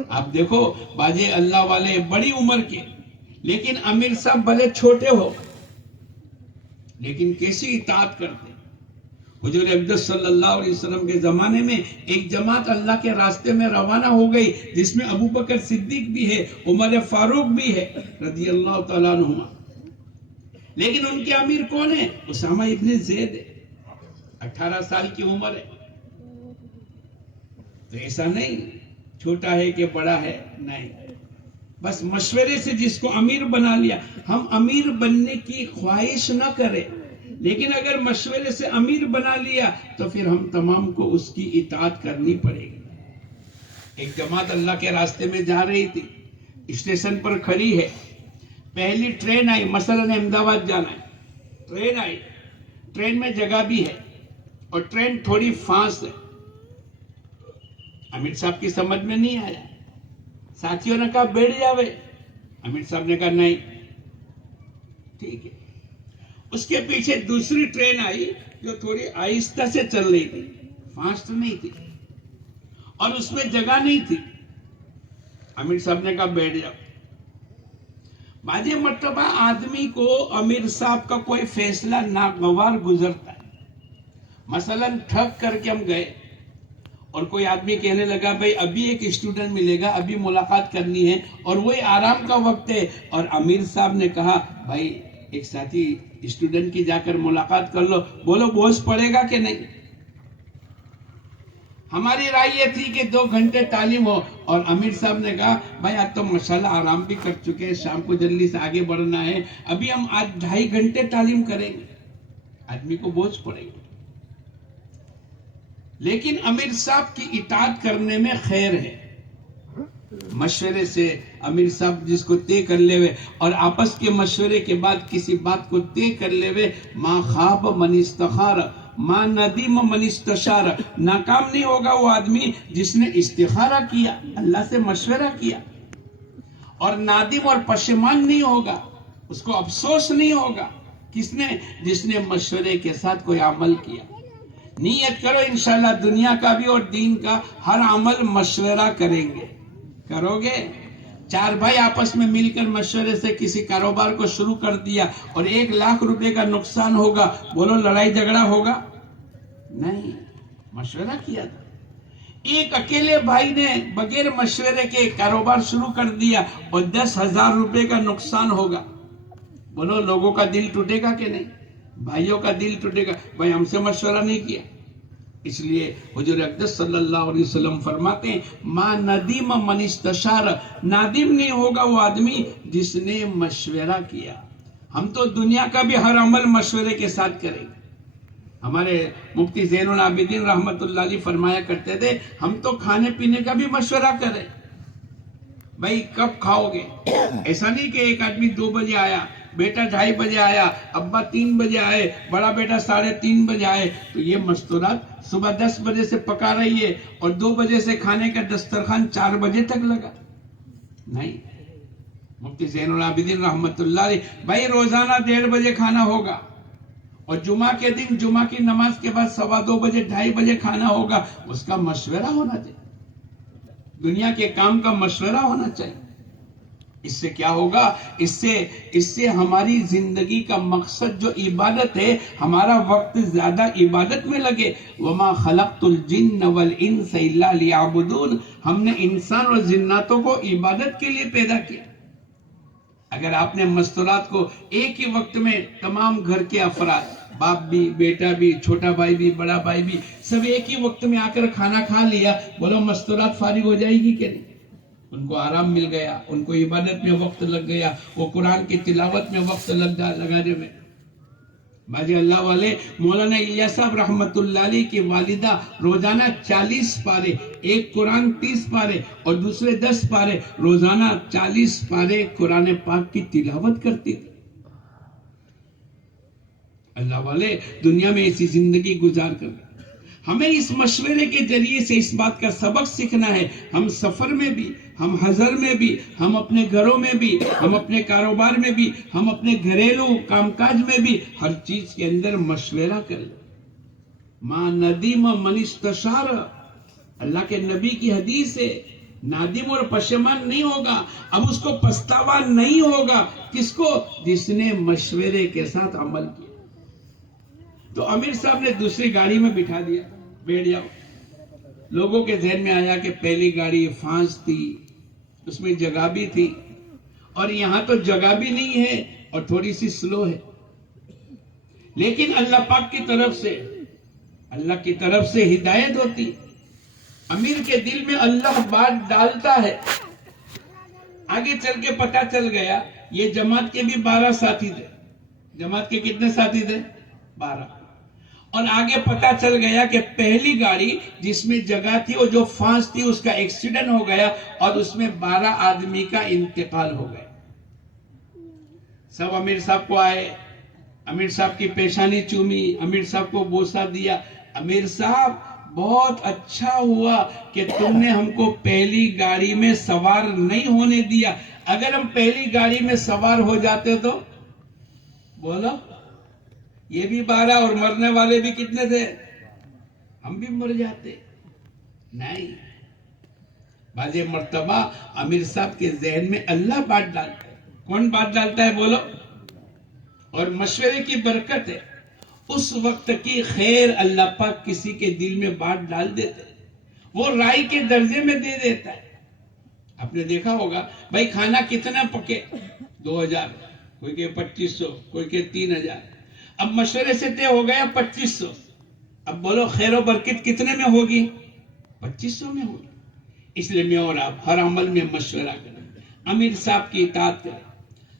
آپ دیکھو باجے اللہ والے بڑی عمر کے، لیکن امیر صاحب بھلے چھوٹے ہو لیکن کیسی اطاعت کرتے۔ حضور اقدس صلی اللہ علیہ وسلم کے زمانے میں ایک جماعت اللہ کے راستے میں روانہ ہو گئی جس میں ابو بکر صدیق بھی ہے، عمر فاروق بھی ہے رضی اللہ تعالیٰ عنہما، لیکن ان کے امیر کون ہیں؟ اسامہ ابن زید ہے، 18 سال کی عمر ہے۔ تو ایسا نہیں چھوٹا ہے کہ بڑا ہے، نہیں، بس مشورے سے جس کو امیر بنا لیا۔ ہم امیر بننے کی خواہش نہ کریں، لیکن اگر مشورے سے امیر بنا لیا تو پھر ہم تمام کو اس کی اطاعت کرنی پڑے گی۔ ایک جماعت اللہ کے راستے میں جا رہی تھی، اسٹیشن پر کھڑی ہے، پہلی ٹرین آئی، مثلا احمد آباد جانا ہے، ٹرین آئی، ٹرین میں جگہ بھی ہے اور ٹرین تھوڑی فاسٹ ہے۔ امیر صاحب کی سمجھ میں نہیں آیا، ساتھیوں نے کہا بیٹھ جاوے، امیر صاحب نے کہا نہیں، ٹھیک ہے۔ اس کے پیچھے دوسری ٹرین آئی جو تھوڑی آہستہ سے چل رہی تھی، فاسٹ نہیں تھی، اور اس میں جگہ نہیں تھی۔ امیر صاحب نے کہا بیٹھ جاؤ۔ بعض مرتبہ آدمی کو امیر صاحب کا کوئی فیصلہ ناگوار گزرتا ہے۔ مثلا ٹھگ کر کے ہم گئے اور کوئی آدمی کہنے لگا بھائی ابھی ایک اسٹوڈنٹ ملے گا، ابھی ملاقات کرنی ہے اور وہی آرام کا وقت ہے، اور امیر صاحب نے کہا بھائی ایک ساتھی اسٹوڈنٹ کی جا کر ملاقات کر لو، بولو بوجھ پڑے گا کہ نہیں؟ ہماری رائے یہ تھی کہ 2 گھنٹے تعلیم ہو، اور امیر صاحب نے کہا بھائی آج تو ماشاءاللہ آرام بھی کر چکے ہیں، شام کو جلدی سے آگے بڑھنا ہے، ابھی ہم آج 2.5 گھنٹے تعلیم کریں گے، آدمی کو بوجھ پڑے گا۔ لیکن امیر صاحب کی اطاعت کرنے میں خیر ہے، مشورے سے امیر صاحب جس کو طے کر لے وے، اور آپس کے مشورے کے بعد کسی بات کو طے کر لے وے، ما خاب من استخار ما ندیم من استشار، ناکام نہیں ہوگا وہ آدمی جس نے استخارہ کیا، اللہ سے مشورہ کیا، اور نادم اور پشیمان نہیں ہوگا، اس کو افسوس نہیں ہوگا، جس نے مشورے کے ساتھ کوئی عمل کیا۔ نیت کرو انشاءاللہ دنیا کا بھی اور دین کا ہر عمل مشورہ کریں گے، کرو گے؟ 4 بھائی آپس میں مل کر مشورے سے کسی کاروبار کو شروع کر دیا اور 1 لاکھ روپے کا نقصان ہوگا، بولو لڑائی جھگڑا ہوگا؟ نہیں، مشورہ کیا تھا۔ ایک اکیلے بھائی نے بغیر مشورے کے کاروبار شروع کر دیا اور 10,000 روپے کا نقصان ہوگا، بولو لوگوں کا دل ٹوٹے گا کہ نہیں؟ بھائیوں کا دل ٹوٹے گا، بھائی ہم سے مشورہ نہیں کیا۔ اس لیے حضور اقدس صلی اللہ علیہ وسلم فرماتے ہیں ما ندیم من استشار، نادم نہیں ہوگا وہ آدمی جس نے مشورہ کیا۔ ہم تو دنیا کا بھی ہر عمل مشورے کے ساتھ کریں گے۔ ہمارے مفتی زین العابدین رحمت اللہ علیہ فرمایا کرتے تھے ہم تو کھانے پینے کا بھی مشورہ کریں، بھائی کب کھاؤ گے؟ ایسا نہیں کہ ایک آدمی 2 بجے آیا، بیٹا 2:30 بجے آیا، ابا 3 بجے آئے، بڑا بیٹا 3:30 بجے آئے، تو یہ مستورات صبح 10 بجے سے پکا رہی ہے اور 2 بجے سے کھانے کا دسترخوان 4 بجے تک لگا، نہیں۔ مفتی زین العابدین رحمت اللہ علیہ بھائی روزانہ 1:30 بجے کھانا ہوگا، اور جمعہ کے دن جمعہ کی نماز کے بعد 2:15 بجے 2:30 بجے کھانا ہوگا، اس کا مشورہ ہونا چاہیے، دنیا کے کام کا مشورہ ہونا چاہیے۔ اس سے کیا ہوگا؟ اس سے ہماری زندگی کا مقصد جو عبادت ہے، ہمارا وقت زیادہ عبادت میں لگے۔ وَمَا خَلَقْتُ الْجِنَّ وَالْإِنسَ إِلَّا لِيَعْبُدُونَ، ہم نے انسان اور جناتوں کو عبادت کے لیے پیدا کیا۔ اگر آپ نے مستورات کو ایک ہی وقت میں تمام گھر کے افراد، باپ بھی، بیٹا بھی، چھوٹا بھائی بھی، بڑا بھائی بھی، سب ایک ہی وقت میں آ کر کھانا کھا لیا، بولو مستورات فارغ ہو جائے گی کہ نہیں؟ ان کو آرام مل گیا، ان کو عبادت میں وقت لگ گیا، وہ قرآن کی تلاوت میں وقت لگانے میں۔ باجی اللہ والے مولانا الیاس صاحب رحمت اللہ علیہ کی والدہ روزانہ 40 پارے، ایک قرآن 30 پارے اور دوسرے 10 پارے، روزانہ 40 پارے قرآن پاک کی تلاوت کرتی تھی۔ اللہ والے دنیا میں ایسی زندگی گزار کر ہمیں اس مشورے کے ذریعے سے اس بات کا سبق سیکھنا ہے، ہم سفر میں بھی، ہم حضر میں بھی، ہم اپنے گھروں میں بھی، ہم اپنے کاروبار میں بھی، ہم اپنے گھریلو کام کاج میں بھی ہر چیز کے اندر مشورہ کر لیں۔ ما ندیم من استشار، اللہ کے نبی کی حدیث ہے، نادم اور پشیمان نہیں ہوگا، اب اس کو پچھتاوا نہیں ہوگا، کس کو؟ جس نے مشورے کے ساتھ عمل کیا۔ تو امیر صاحب نے دوسری گاڑی میں بٹھا دیا، بیٹھ جاؤ۔ لوگوں کے ذہن میں آیا کہ پہلی گاڑی فانس تھی، اس میں جگہ بھی تھی، اور یہاں تو جگہ بھی نہیں ہے اور تھوڑی سی سلو ہے، لیکن اللہ پاک کی طرف سے ہدایت ہوتی، امیر کے دل میں اللہ بات ڈالتا ہے۔ آگے چل کے پتہ چل گیا یہ جماعت کے بھی 12 ساتھی تھے۔ جماعت کے کتنے ساتھی تھے؟ 12۔ اور آگے پتہ چل گیا کہ پہلی گاڑی جس میں جگہ تھی، وہ جو فانس تھی، اس کا ایکسیڈنٹ ہو گیا اور اس میں 12 آدمی کا انتقال ہو گیا۔ سب امیر صاحب کو آئے، امیر صاحب کی پیشانی چومی، امیر صاحب کو بوسہ دیا۔ امیر صاحب بہت اچھا ہوا کہ تم نے ہم کو پہلی گاڑی میں سوار نہیں ہونے دیا، اگر ہم پہلی گاڑی میں سوار ہو جاتے تو بولو یہ بھی 12 اور مرنے والے بھی کتنے تھے؟ ہم بھی مر جاتے۔ نہیں، بعض مرتبہ امیر صاحب کے ذہن میں اللہ بات ڈالتا ہے۔ کون بات ڈالتا ہے بولو؟ اور مشورے کی برکت ہے، اس وقت کی خیر اللہ پاک کسی کے دل میں بات ڈال دیتے، وہ رائے کے درجے میں دے دیتا ہے۔ آپ نے دیکھا ہوگا بھائی کھانا کتنا پکے؟ 2000، کوئی کہ 2500، کوئی کہ 3000۔ اب مشورے سے طے ہو گیا 2500۔ اب بولو خیر و برکت کتنے میں ہوگی؟ 2500 میں ہوگی۔ اس لیے میں اور آپ ہر عمل میں مشورہ کریں، امیر صاحب کی اطاعت کریں۔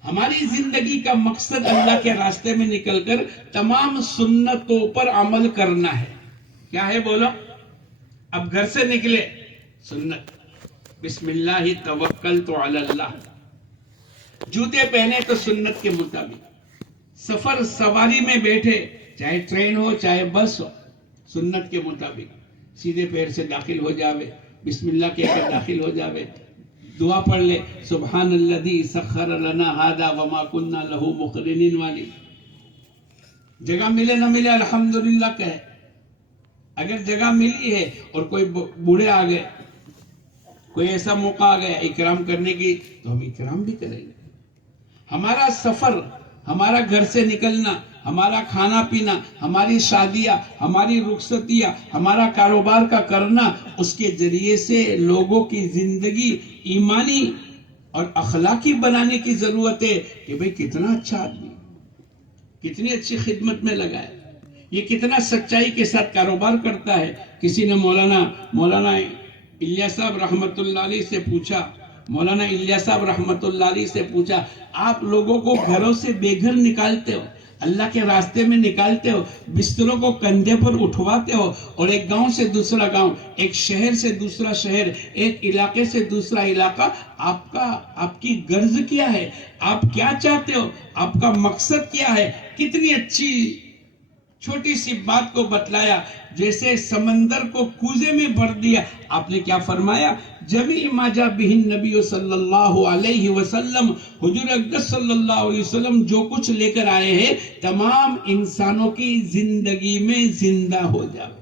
ہماری زندگی کا مقصد اللہ کے راستے میں نکل کر تمام سنتوں پر عمل کرنا ہے۔ کیا ہے بولو؟ اب گھر سے نکلے، سنت، بسم اللہ توکلت علی اللہ، جوتے پہنے تو سنت کے مطابق، سفر سواری میں بیٹھے، چاہے ٹرین ہو چاہے بس ہو، سنت کے مطابق سیدھے پیر سے داخل ہو جاوے، بسم اللہ کہہ کر داخل ہو جاوے، دعا پڑھ لے، سبحان الذی سخر لنا ھذا وما كنا له مقرنین والی۔ جگہ ملے نہ ملے الحمدللہ کہے، اگر جگہ ملی ہے اور کوئی بوڑھے آ گئے، کوئی ایسا موقع آ گیا اکرام کرنے کی، تو ہم اکرام بھی کریں گے۔ ہمارا سفر، ہمارا گھر سے نکلنا، ہمارا کھانا پینا، ہماری شادیاں، ہماری رخصتیاں، ہمارا کاروبار کا کرنا، اس کے ذریعے سے لوگوں کی زندگی ایمانی اور اخلاقی بنانے کی ضرورت ہے کہ بھئی کتنا اچھا آدمی، کتنی اچھی خدمت میں لگا ہے، یہ کتنا سچائی کے ساتھ کاروبار کرتا ہے۔ کسی نے مولانا الیاس صاحب رحمت اللہ علیہ سے پوچھا، مولانا الیاس صاحب رحمت اللہ علیہ سے پوچھا، آپ لوگوں کو گھروں سے بے گھر نکالتے ہو، اللہ کے راستے میں نکالتے ہو، بستروں کو کندھے پر اٹھواتے ہو، اور ایک گاؤں سے دوسرا گاؤں، ایک شہر سے دوسرا شہر، ایک علاقے سے دوسرا علاقہ، آپ کی غرض کیا ہے؟ آپ کیا چاہتے ہو؟ آپ کا مقصد کیا ہے؟ کتنی اچھی چھوٹی سی بات کو بتلایا، جیسے سمندر کو کوزے میں بھر دیا۔ آپ نے کیا فرمایا؟ جمیع ما جاء بہ النبی صلی اللہ علیہ وسلم، حضور اقدس صلی اللہ علیہ وسلم جو کچھ لے کر آئے ہیں، تمام انسانوں کی زندگی میں زندہ ہو جائے۔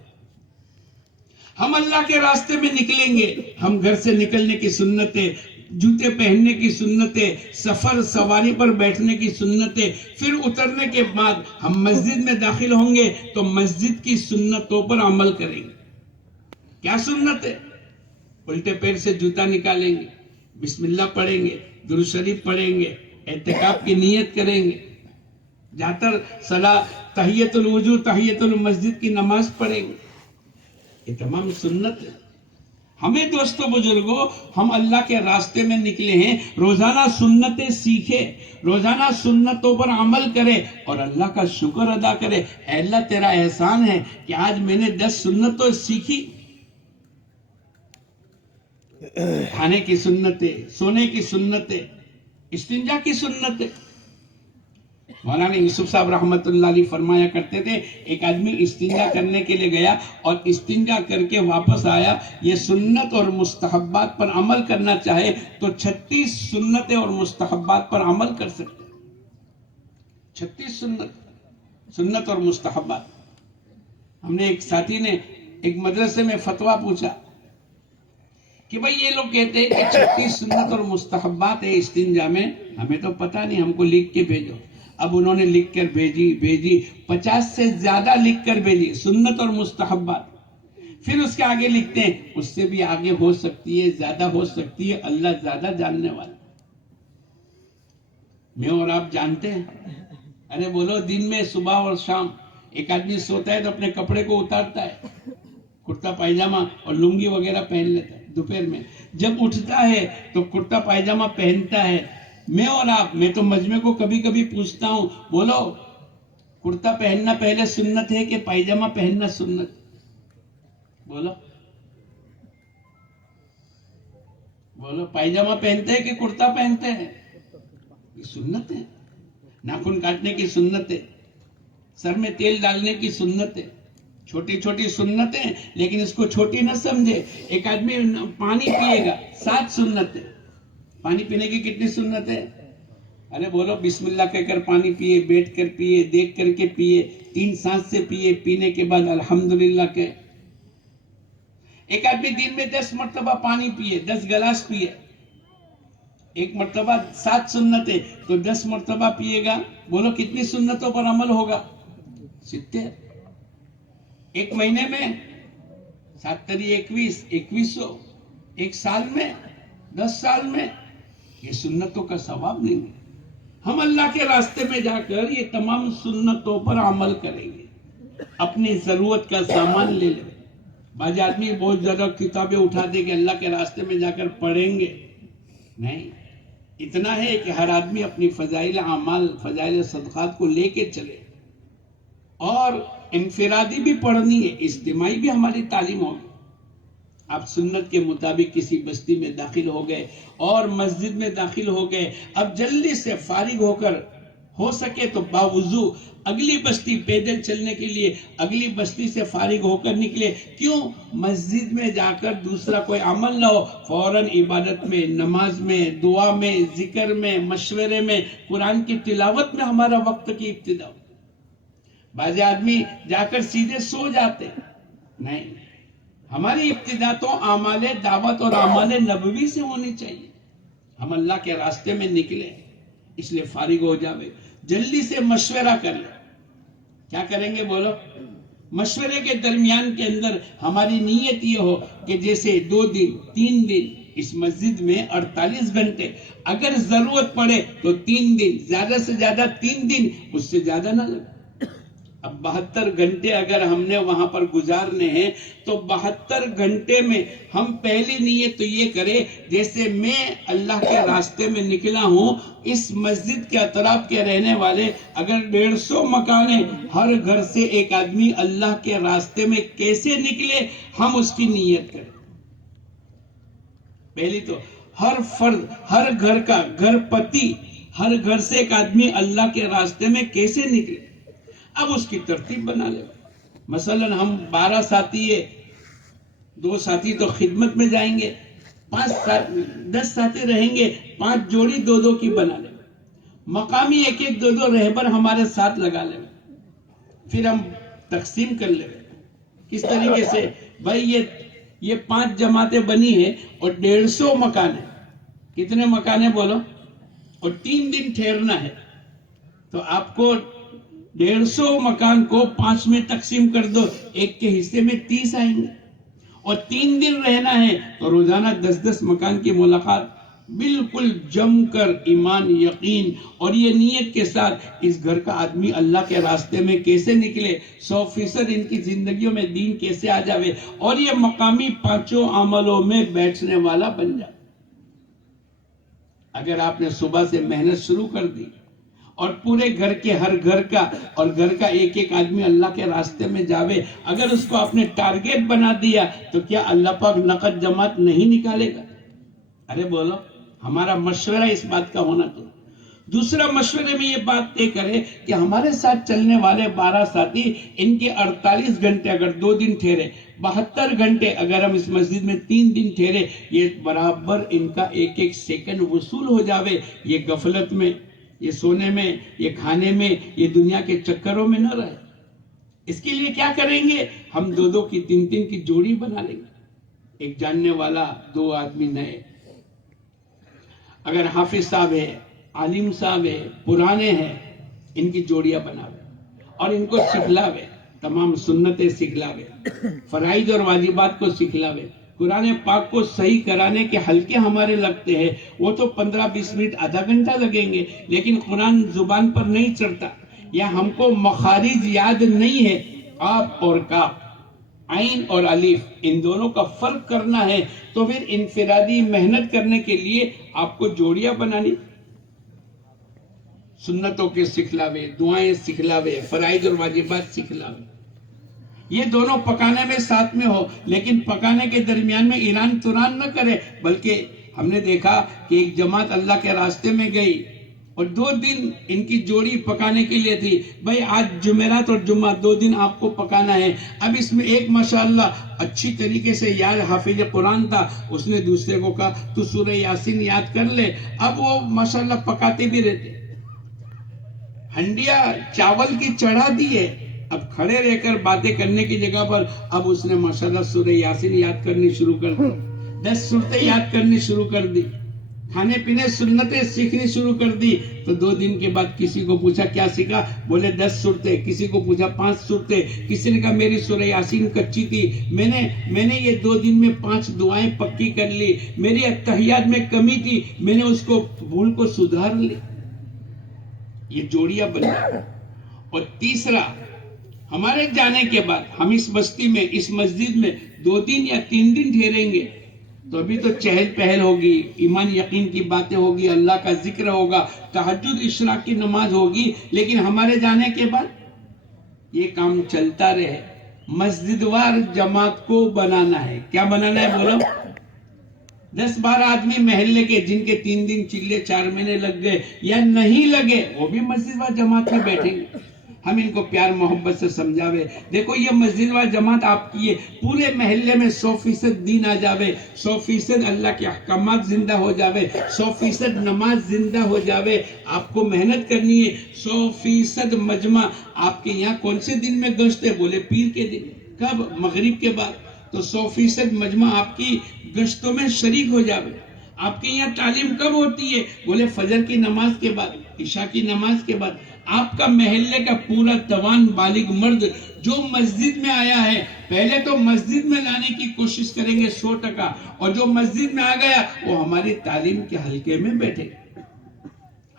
ہم اللہ کے راستے میں نکلیں گے، ہم گھر سے نکلنے کی سنتیں، جوتے پہننے کی سنتیں، سفر سواری پر بیٹھنے کی سنتیں، پھر اترنے کے بعد ہم مسجد میں داخل ہوں گے تو مسجد کی سنتوں پر عمل کریں گے۔ کیا سنت ہے؟ الٹے پیر سے جوتا نکالیں گے، بسم اللہ پڑھیں گے، درود شریف پڑھیں گے، اعتکاف کی نیت کریں گے، جا کر تحیۃ الوضو تحیۃ المسجد کی نماز پڑھیں گے۔ یہ تمام سنت ہے۔ ہمیں دوستو بزرگوں، ہم اللہ کے راستے میں نکلے ہیں، روزانہ سنتیں سیکھے، روزانہ سنتوں پر عمل کرے اور اللہ کا شکر ادا کرے۔ اے اللہ تیرا احسان ہے کہ آج میں نے 10 سنتیں سیکھی۔ کھانے کی سنتیں، سونے کی سنتیں، استنجا کی سنتیں، مولانا یوسف صاحب رحمت اللہ علیہ فرمایا کرتے تھے ایک آدمی استنجا کرنے کے لیے گیا اور استنجا کر کے واپس آیا، یہ سنت اور مستحبات پر عمل کرنا چاہے تو 36 سنتیں اور مستحبات پر عمل کر سکتے، 36 سنت اور مستحبات۔ ہم نے ایک ساتھی نے ایک مدرسے میں فتویٰ پوچھا کہ بھئی یہ لوگ کہتے ہیں کہ 36 سنت اور مستحبات ہے استنجا میں، ہمیں تو پتہ نہیں، ہم کو لکھ کے بھیجو۔ اب انہوں نے لکھ کر بھیجی 50 سے زیادہ لکھ کر بھیجی سنت اور مستحبات، پھر اس کے آگے لکھتے ہیں اس سے بھی آگے ہو سکتی ہے، زیادہ ہو سکتی ہے، اللہ زیادہ جاننے والا۔ میں اور آپ جانتے ہیں، ارے بولو، دن میں صبح اور شام ایک آدمی سوتا ہے تو اپنے کپڑے کو اتارتا ہے، کرتا پائجامہ اور لنگی وغیرہ پہن لیتا ہے، دوپہر میں جب اٹھتا ہے تو کرتا پائجامہ پہنتا ہے۔ میں اور آپ، میں تو مجمع کو کبھی کبھی پوچھتا ہوں، بولو کرتا پہننا پہلے سنت ہے کہ پائجامہ پہننا سنت؟ بولو بولو، پائجامہ پہنتے ہیں کہ کرتا پہنتے ہیں؟ یہ سنت ہے، ناخن کاٹنے کی سنت ہے، سر میں تیل ڈالنے کی سنت ہے، چھوٹی چھوٹی سنتیں، لیکن اس کو چھوٹی نہ سمجھے۔ ایک آدمی پانی پیے گا، 7 سنت ہے۔ پانی پینے کی کتنی سنت ہے؟ ارے بولو، بسم اللہ کہہ کر پانی پیے، بیٹھ کر پیے، دیکھ کر کے پیے، 3 سانس سے پیے، پینے کے بعد الحمدللہ کہ ایک آدمی دن میں 10 مرتبہ پانی پیے، 10 گلاس پیے، ایک مرتبہ 7 سنت ہے تو 10 مرتبہ پیے گا، بولو کتنی سنتوں پر عمل ہوگا؟ 70۔ ایک مہینے میں 7 تری 21، 2100، ایک سال میں 10 سال میں، یہ سنتوں کا ثواب نہیں ہے۔ ہم اللہ کے راستے میں جا کر یہ تمام سنتوں پر عمل کریں گے، اپنی ضرورت کا سامان لے لیں۔ بعض آدمی بہت زیادہ کتابیں اٹھا دے کہ اللہ کے راستے میں جا کر پڑھیں گے، نہیں، اتنا ہے کہ ہر آدمی اپنی فضائل اعمال، فضائل صدقات کو لے کے چلے، اور انفرادی بھی پڑھنی ہے، اجتماعی بھی ہماری تعلیم ہوگی۔ آپ سنت کے مطابق کسی بستی میں داخل ہو گئے اور مسجد میں داخل ہو گئے، اب جلدی سے فارغ ہو کر، ہو سکے تو باوضو اگلی بستی پیدل چلنے کے لیے اگلی بستی سے فارغ ہو کر نکلے۔ کیوں؟ مسجد میں جا کر دوسرا کوئی عمل نہ ہو، فوراً عبادت میں، نماز میں، دعا میں، ذکر میں، مشورے میں، قرآن کی تلاوت میں ہمارا وقت کی ابتدا ہو۔ بعض آدمی جا کر سیدھے سو جاتے، نہیں، ہماری ابتدا تو اعمال دعوت اور اعمال نبوی سے ہونی چاہیے۔ ہم اللہ کے راستے میں نکلے، اس لیے فارغ ہو جاوے، جلدی سے مشورہ کر لیں۔ کیا کریں گے بولو؟ مشورے کے درمیان کے اندر ہماری نیت یہ ہو کہ جیسے 2 دن 3 دن اس مسجد میں 48 گھنٹے، اگر ضرورت پڑے تو 3 دن، زیادہ سے زیادہ 3 دن، اس سے زیادہ نہ لگے۔ اب 72 گھنٹے اگر ہم نے وہاں پر گزارنے ہیں تو 72 گھنٹے میں ہم پہلی نیت تو یہ کرے، جیسے میں اللہ کے راستے میں نکلا ہوں، اس مسجد کے اطراف کے رہنے والے اگر 150 مکان ہیں، ہر گھر سے ایک آدمی اللہ کے راستے میں کیسے نکلے، ہم اس کی نیت کریں۔ پہلی تو ہر فرد، ہر گھر کا گھر پتی، ہر گھر سے ایک آدمی اللہ کے راستے میں کیسے نکلے، اب اس کی ترتیب بنا لے۔ مثلا ہم 12 ساتھی ہے، 2 ساتھی تو خدمت میں جائیں گے، 10 ساتھی رہیں گے، 5 جوڑی 2 کی بنا لے، مقامی 1 2 رہبر ہمارے ساتھ لگا لے، پھر ہم تقسیم کر لے۔ کس طریقے سے؟ بھائی یہ 5 جماعتیں بنی ہیں اور 150 مکان ہیں، کتنے مکان ہیں بولو، اور 3 دن ٹھہرنا ہے، تو آپ کو 150 مکان کو 5 میں تقسیم کر دو، ایک کے حصے میں 30 آئیں گے، اور 3 دن رہنا ہے تو روزانہ 10 مکان کی ملاقات، بالکل جم کر ایمان، یقین اور یہ نیت کے ساتھ اس گھر کا آدمی اللہ کے راستے میں کیسے نکلے، 100% ان کی زندگیوں میں دین کیسے آ جاوے، اور یہ مقامی 5 عملوں میں بیٹھنے والا بن جائے۔ اگر آپ نے صبح سے محنت شروع کر دی اور پورے گھر کے ہر گھر کا اور گھر کا ایک آدمی اللہ کے راستے میں جاوے، اگر اس کو آپ نے ٹارگیٹ بنا دیا تو کیا اللہ پاک نقد جماعت نہیں نکالے گا؟ ارے بولو، ہمارا مشورہ اس بات کا ہونا تو دوسرا مشورے میں یہ بات طے کرے کہ ہمارے ساتھ چلنے والے 12 ساتھی ان کے 48 گھنٹے اگر 2 دن ٹھہرے، 72 گھنٹے اگر ہم اس مسجد میں 3 دن ٹھہرے، یہ برابر ان کا ایک ایک سیکنڈ وصول ہو جاوے، یہ غفلت میں، یہ سونے میں، یہ کھانے میں، یہ دنیا کے چکروں میں نہ رہے۔ اس کے لیے کیا کریں گے؟ ہم 2 کی 3 کی جوڑی بنا لیں گے، ایک جاننے والا، 2 آدمی نئے۔ اگر حافظ صاحب ہے، عالم صاحب ہے، پرانے ہیں، ان کی جوڑیاں بناوے اور ان کو سکھلاوے، تمام سنتیں سکھلاوے، فرائض اور واجبات کو سکھلاوے۔ قرآن پاک کو صحیح کرانے کے حلقے ہمارے لگتے ہیں، وہ تو 15-20 منٹ، آدھا گھنٹہ لگیں گے، لیکن قرآن زبان پر نہیں چڑھتا، یا ہم کو مخارج یاد نہیں ہے، قاف اور کاف، عین اور الف، ان دونوں کا فرق کرنا ہے، تو پھر انفرادی محنت کرنے کے لیے آپ کو جوڑیاں بنانی، سنتوں کے سکھلاوے، دعائیں سکھلاوے، فرائض اور واجبات سکھلاوے۔ یہ دونوں پکانے میں ساتھ میں ہو، لیکن پکانے کے درمیان میں ایران توران نہ کرے، بلکہ ہم نے دیکھا کہ ایک جماعت اللہ کے راستے میں گئی اور 2 دن ان کی جوڑی پکانے کے لیے تھی، بھائی آج جمعرات اور جمعہ 2 دن آپ کو پکانا ہے۔ اب اس میں ایک ماشاءاللہ اچھی طریقے سے یاد حافظ قرآن تھا، اس نے دوسرے کو کہا تو سورہ یاسین یاد کر لے، اب وہ ماشاءاللہ پکاتے بھی رہتے، ہنڈیا چاول کی چڑھا دیے، اب کھڑے رہ کر باتیں کرنے کی جگہ پر اب اس نے ماشاءاللہ سورہ یاسین یاد کرنی شروع کر دی، 10 سورتیں یاد کرنی شروع کر دی، کھانے پینے سنتیں سیکھنی شروع کر دی۔ تو 2 دن کے بعد کسی کو پوچھا کیا سیکھا؟ بولے 10 سورتیں، کسی کو پوچھا 5 سورتیں، کسی نے کہا میری سورہ یاسین کچی تھی، میں نے یہ 2 دن میں 5 دعائیں پکی کر لی، میری اتحیات میں کمی تھی، میں نے اس کو بھول کو سدھار لی۔ یہ جوڑیاں بن جائے۔ اور تیسرا، ہمارے جانے کے بعد ہم اس بستی میں، اس مسجد میں 2 دن یا 3 دن ٹھہریں گے، تو ابھی تو چہل پہل ہوگی، ایمان یقین کی باتیں ہوگی، اللہ کا ذکر ہوگا، تہجد اشراق کی نماز ہوگی، لیکن ہمارے جانے کے بعد یہ کام چلتا رہے۔ مسجد وار جماعت کو بنانا ہے۔ کیا بنانا ہے بولو؟ 10-12 آدمی محلے کے، جن کے 3 دن چلے 4 مہینے لگ گئے یا نہیں لگے، وہ بھی مسجد وار جماعت میں بیٹھیں گے۔ ہم ان کو پیار محبت سے سمجھاوے، دیکھو یہ مسجد وار جماعت آپ کی ہے، پورے محلے میں 100% دین آ جاوے، 100% اللہ کے احکامات زندہ ہو جاوے، 100% نماز زندہ ہو جاوے۔ آپ کو محنت کرنی ہے، 100% مجمع۔ آپ کے یہاں کون سے دن میں گشت ہے؟ بولے پیر کے دن۔ کب؟ مغرب کے بعد۔ تو 100% مجمع آپ کی گشتوں میں شریک ہو جاوے۔ آپ کے یہاں تعلیم کب ہوتی ہے؟ بولے فجر کی نماز کے بعد، عشاء کی نماز کے بعد۔ آپ کا محلے کا پورا جوان بالغ مرد جو مسجد میں آیا ہے، پہلے تو مسجد میں لانے کی کوشش کریں گے 100%، اور جو مسجد میں آ گیا وہ ہماری تعلیم کے حلقے میں بیٹھے گا۔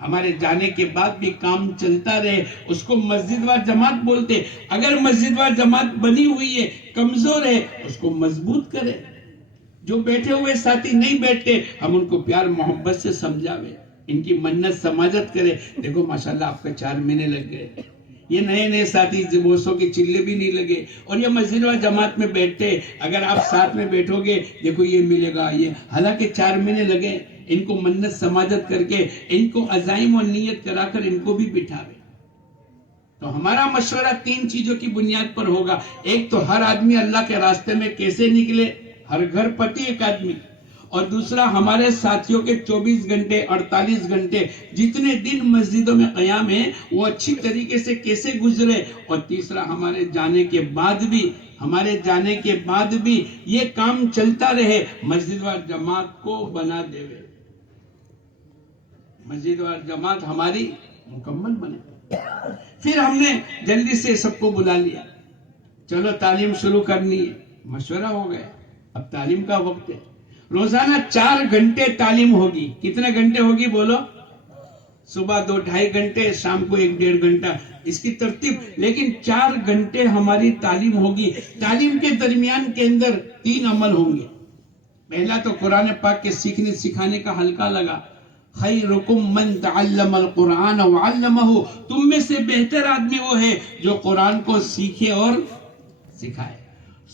ہمارے جانے کے بعد بھی کام چلتا رہے، اس کو مسجد وار جماعت بولتے۔ اگر مسجد وار جماعت بنی ہوئی ہے، کمزور ہے، اس کو مضبوط کرے۔ جو بیٹھے ہوئے ساتھی نہیں بیٹھتے، ہم ان کو پیار محبت سے سمجھاوے، ان کی منت سماجت کرے۔ دیکھو ماشاءاللہ آپ کا 4 مہینے لگ گئے، یہ نئے ساتھی بوسوں کے چلے بھی نہیں لگے، اور یہ مسجد وار جماعت میں بیٹھتے۔ اگر آپ ساتھ میں بیٹھو گے، دیکھو یہ ملے گا، یہ حالانکہ 4 مہینے لگے، ان کو منت سماجت کر کے، ان کو عزائم و نیت کرا کر ان کو بھی بٹھاوے۔ تو ہمارا مشورہ 3 چیزوں کی بنیاد پر ہوگا۔ ایک تو ہر آدمی اللہ کے راستے میں کیسے نکلے، ہر گھر پتی ایک آدمی، اور دوسرا ہمارے ساتھیوں کے 24 گھنٹے 48 گھنٹے جتنے دن مسجدوں میں قیام ہے وہ اچھی طریقے سے کیسے گزرے، اور تیسرا ہمارے جانے کے بعد بھی یہ کام چلتا رہے، مسجد وار جماعت کو بنا دے، مسجد وار جماعت ہماری مکمل بنے۔ پھر ہم نے جلدی سے سب کو بلا لیا، چلو تعلیم شروع کرنی ہے، مشورہ ہو گیا، اب تعلیم کا وقت ہے۔ روزانہ 4 گھنٹے تعلیم ہوگی۔ کتنے گھنٹے ہوگی بولو؟ صبح 2-2.5 گھنٹے، شام کو 1-1.5 گھنٹہ، اس کی ترتیب، لیکن 4 گھنٹے ہماری تعلیم ہوگی۔ تعلیم کے درمیان کے اندر 3 عمل ہوں گے۔ پہلا تو قرآن پاک کے سیکھنے سکھانے کا حلقہ لگا، خیرکم من تعلم القرآن وعلمہ، تم میں سے بہتر آدمی وہ ہے جو قرآن کو سیکھے اور سکھائے۔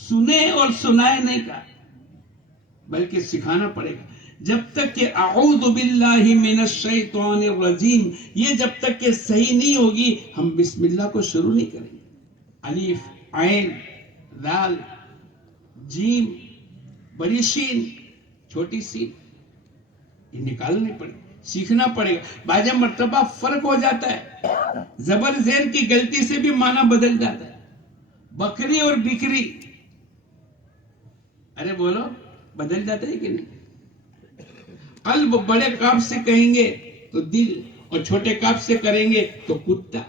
سنے اور سنائے نہیں کہا، بلکہ سکھانا پڑے گا۔ جب تک کہ اعوذ باللہ من الشیطان الرجیم یہ جب تک کہ صحیح نہیں ہوگی ہم بسم اللہ کو شروع نہیں کریں گے. الف، عین، دال، جیم، بڑی شین، چھوٹی سین، یہ نکالنی پڑے گی، سیکھنا پڑے گا. بعض مرتبہ فرق ہو جاتا ہے، زبر زیر کی غلطی سے بھی معنی بدل جاتا ہے. بکری اور بکری، ارے بولو، بدل جاتا ہے کہ نہیں؟ قلب بڑے کاف سے کہیں گے تو دل، اور چھوٹے کاف سے کریں گے تو کتا.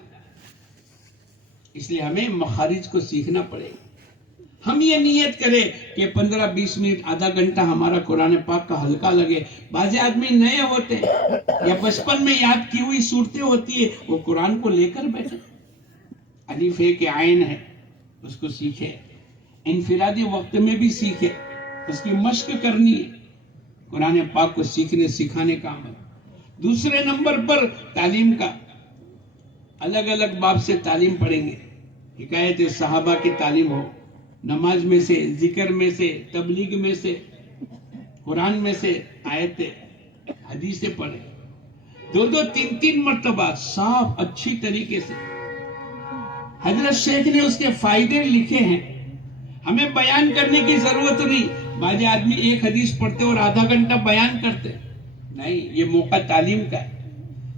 اس لیے ہمیں مخارج کو سیکھنا پڑے گا. ہم یہ نیت کریں کہ 15-20 منٹ، آدھا گھنٹہ ہمارا قرآن پاک کا حلقہ لگے. بعض آدمی نئے ہوتے ہیں یا بچپن میں یاد کی ہوئی صورتیں ہوتی ہے، وہ قرآن کو لے کر بیٹھے. الف ہے کہ عین ہے، اس کو سیکھے. انفرادی وقت میں بھی سیکھے، اس کی مشق کرنی ہے. قرآن پاک کو سیکھنے سکھانے کا عمل. دوسرے نمبر پر تعلیم کا، الگ الگ باب سے تعلیم پڑھیں گے. حکایت صحابہ کی تعلیم ہو، نماز میں سے، ذکر میں سے، تبلیغ میں سے، قرآن میں سے آیتیں، حدیثیں پڑھیں. 2-2 3-3 مرتبہ صاف اچھی طریقے سے. حضرت شیخ نے اس کے فائدے لکھے ہیں، ہمیں بیان کرنے کی ضرورت نہیں. بعض آدمی ایک حدیث پڑھتے اور آدھا گھنٹہ بیان کرتے، نہیں، یہ موقع تعلیم کا ہے.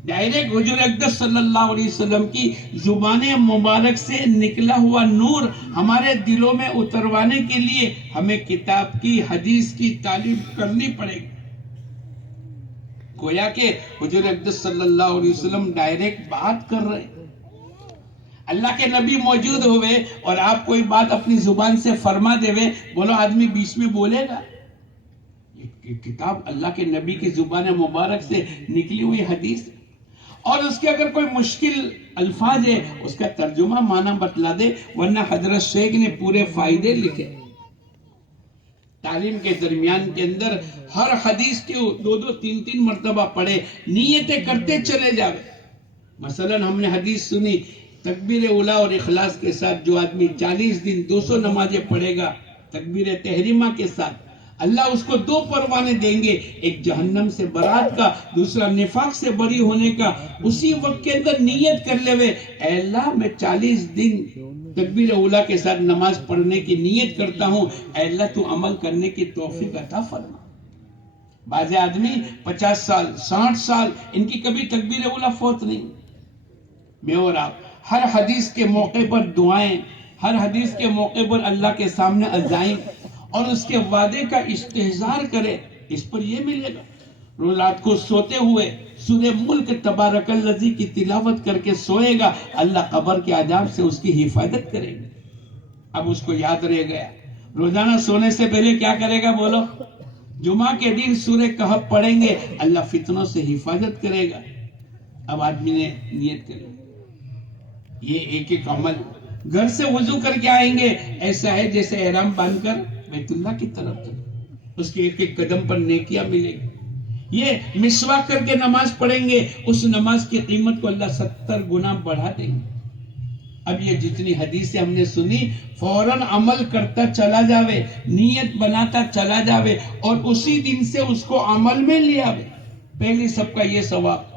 ڈائریکٹ حضور اقدس صلی اللہ علیہ وسلم کی زبان مبارک سے نکلا ہوا نور ہمارے دلوں میں اتروانے کے لیے ہمیں کتاب کی، حدیث کی تعلیم کرنی پڑے گی. گویا کہ حضور اقدس صلی اللہ علیہ وسلم ڈائریکٹ بات کر رہے ہیں. اللہ کے نبی موجود ہوئے اور آپ کوئی بات اپنی زبان سے فرما دے وے، بولو آدمی بیچ میں بولے گا؟ یہ کتاب اللہ کے نبی کی زبان مبارک سے نکلی ہوئی حدیث، اور اس کے اگر کوئی مشکل الفاظ ہے اس کا ترجمہ معنی بتلا دے، ورنہ حضرت شیخ نے پورے فائدے لکھے. تعلیم کے درمیان کے اندر ہر حدیث کے 2-2 3-3 مرتبہ پڑھے، نیتیں کرتے چلے جاوے. مثلا ہم نے حدیث سنی، تکبیر اولا اور اخلاص کے ساتھ جو آدمی 40 دن 200 نمازیں پڑھے گا تکبیر تحریمہ کے ساتھ، اللہ اس کو 2 پروانے دیں گے، ایک جہنم سے برات کا، دوسرا نفاق سے بری ہونے کا. اسی وقت کے اندر نیت کر لے وے، اے اللہ میں 40 دن تکبیر اولا کے ساتھ نماز پڑھنے کی نیت کرتا ہوں، اے اللہ تو عمل کرنے کی توفیق عطا فرما. بعض آدمی 50 سال 60 سال ان کی کبھی تکبیر اولا فوت نہیں. میں اور آپ ہر حدیث کے موقع پر دعائیں، ہر حدیث کے موقع پر اللہ کے سامنے عزائم اور اس کے وعدے کا استحضار کرے، اس پر یہ ملے گا. روز رات کو سوتے ہوئے سورہ ملک تبارک الذی کی تلاوت کر کے سوئے گا، اللہ قبر کے عذاب سے اس کی حفاظت کرے گا. اب اس کو یاد رہ گیا، روزانہ سونے سے پہلے کیا کرے گا؟ بولو. جمعہ کے دن سورہ کہف پڑھیں گے، اللہ فتنوں سے حفاظت کرے گا. اب آدمی نے نیت کری، یہ ایک ایک عمل. گھر سے وضو کر کے آئیں گے، ایسا ہے جیسے احرام باندھ کر بیت اللہ کی طرف چلے، اس کے ایک ایک قدم پر نیکیاں ملے گی. یہ مسواک کر کے نماز پڑھیں گے، اس نماز کی قیمت کو اللہ 70 گنا بڑھا دیں گے. اب یہ جتنی حدیثیں ہم نے سنی، فوراً عمل کرتا چلا جاوے، نیت بناتا چلا جاوے اور اسی دن سے اس کو عمل میں لے آوے. پہلی سب کا یہ ثواب.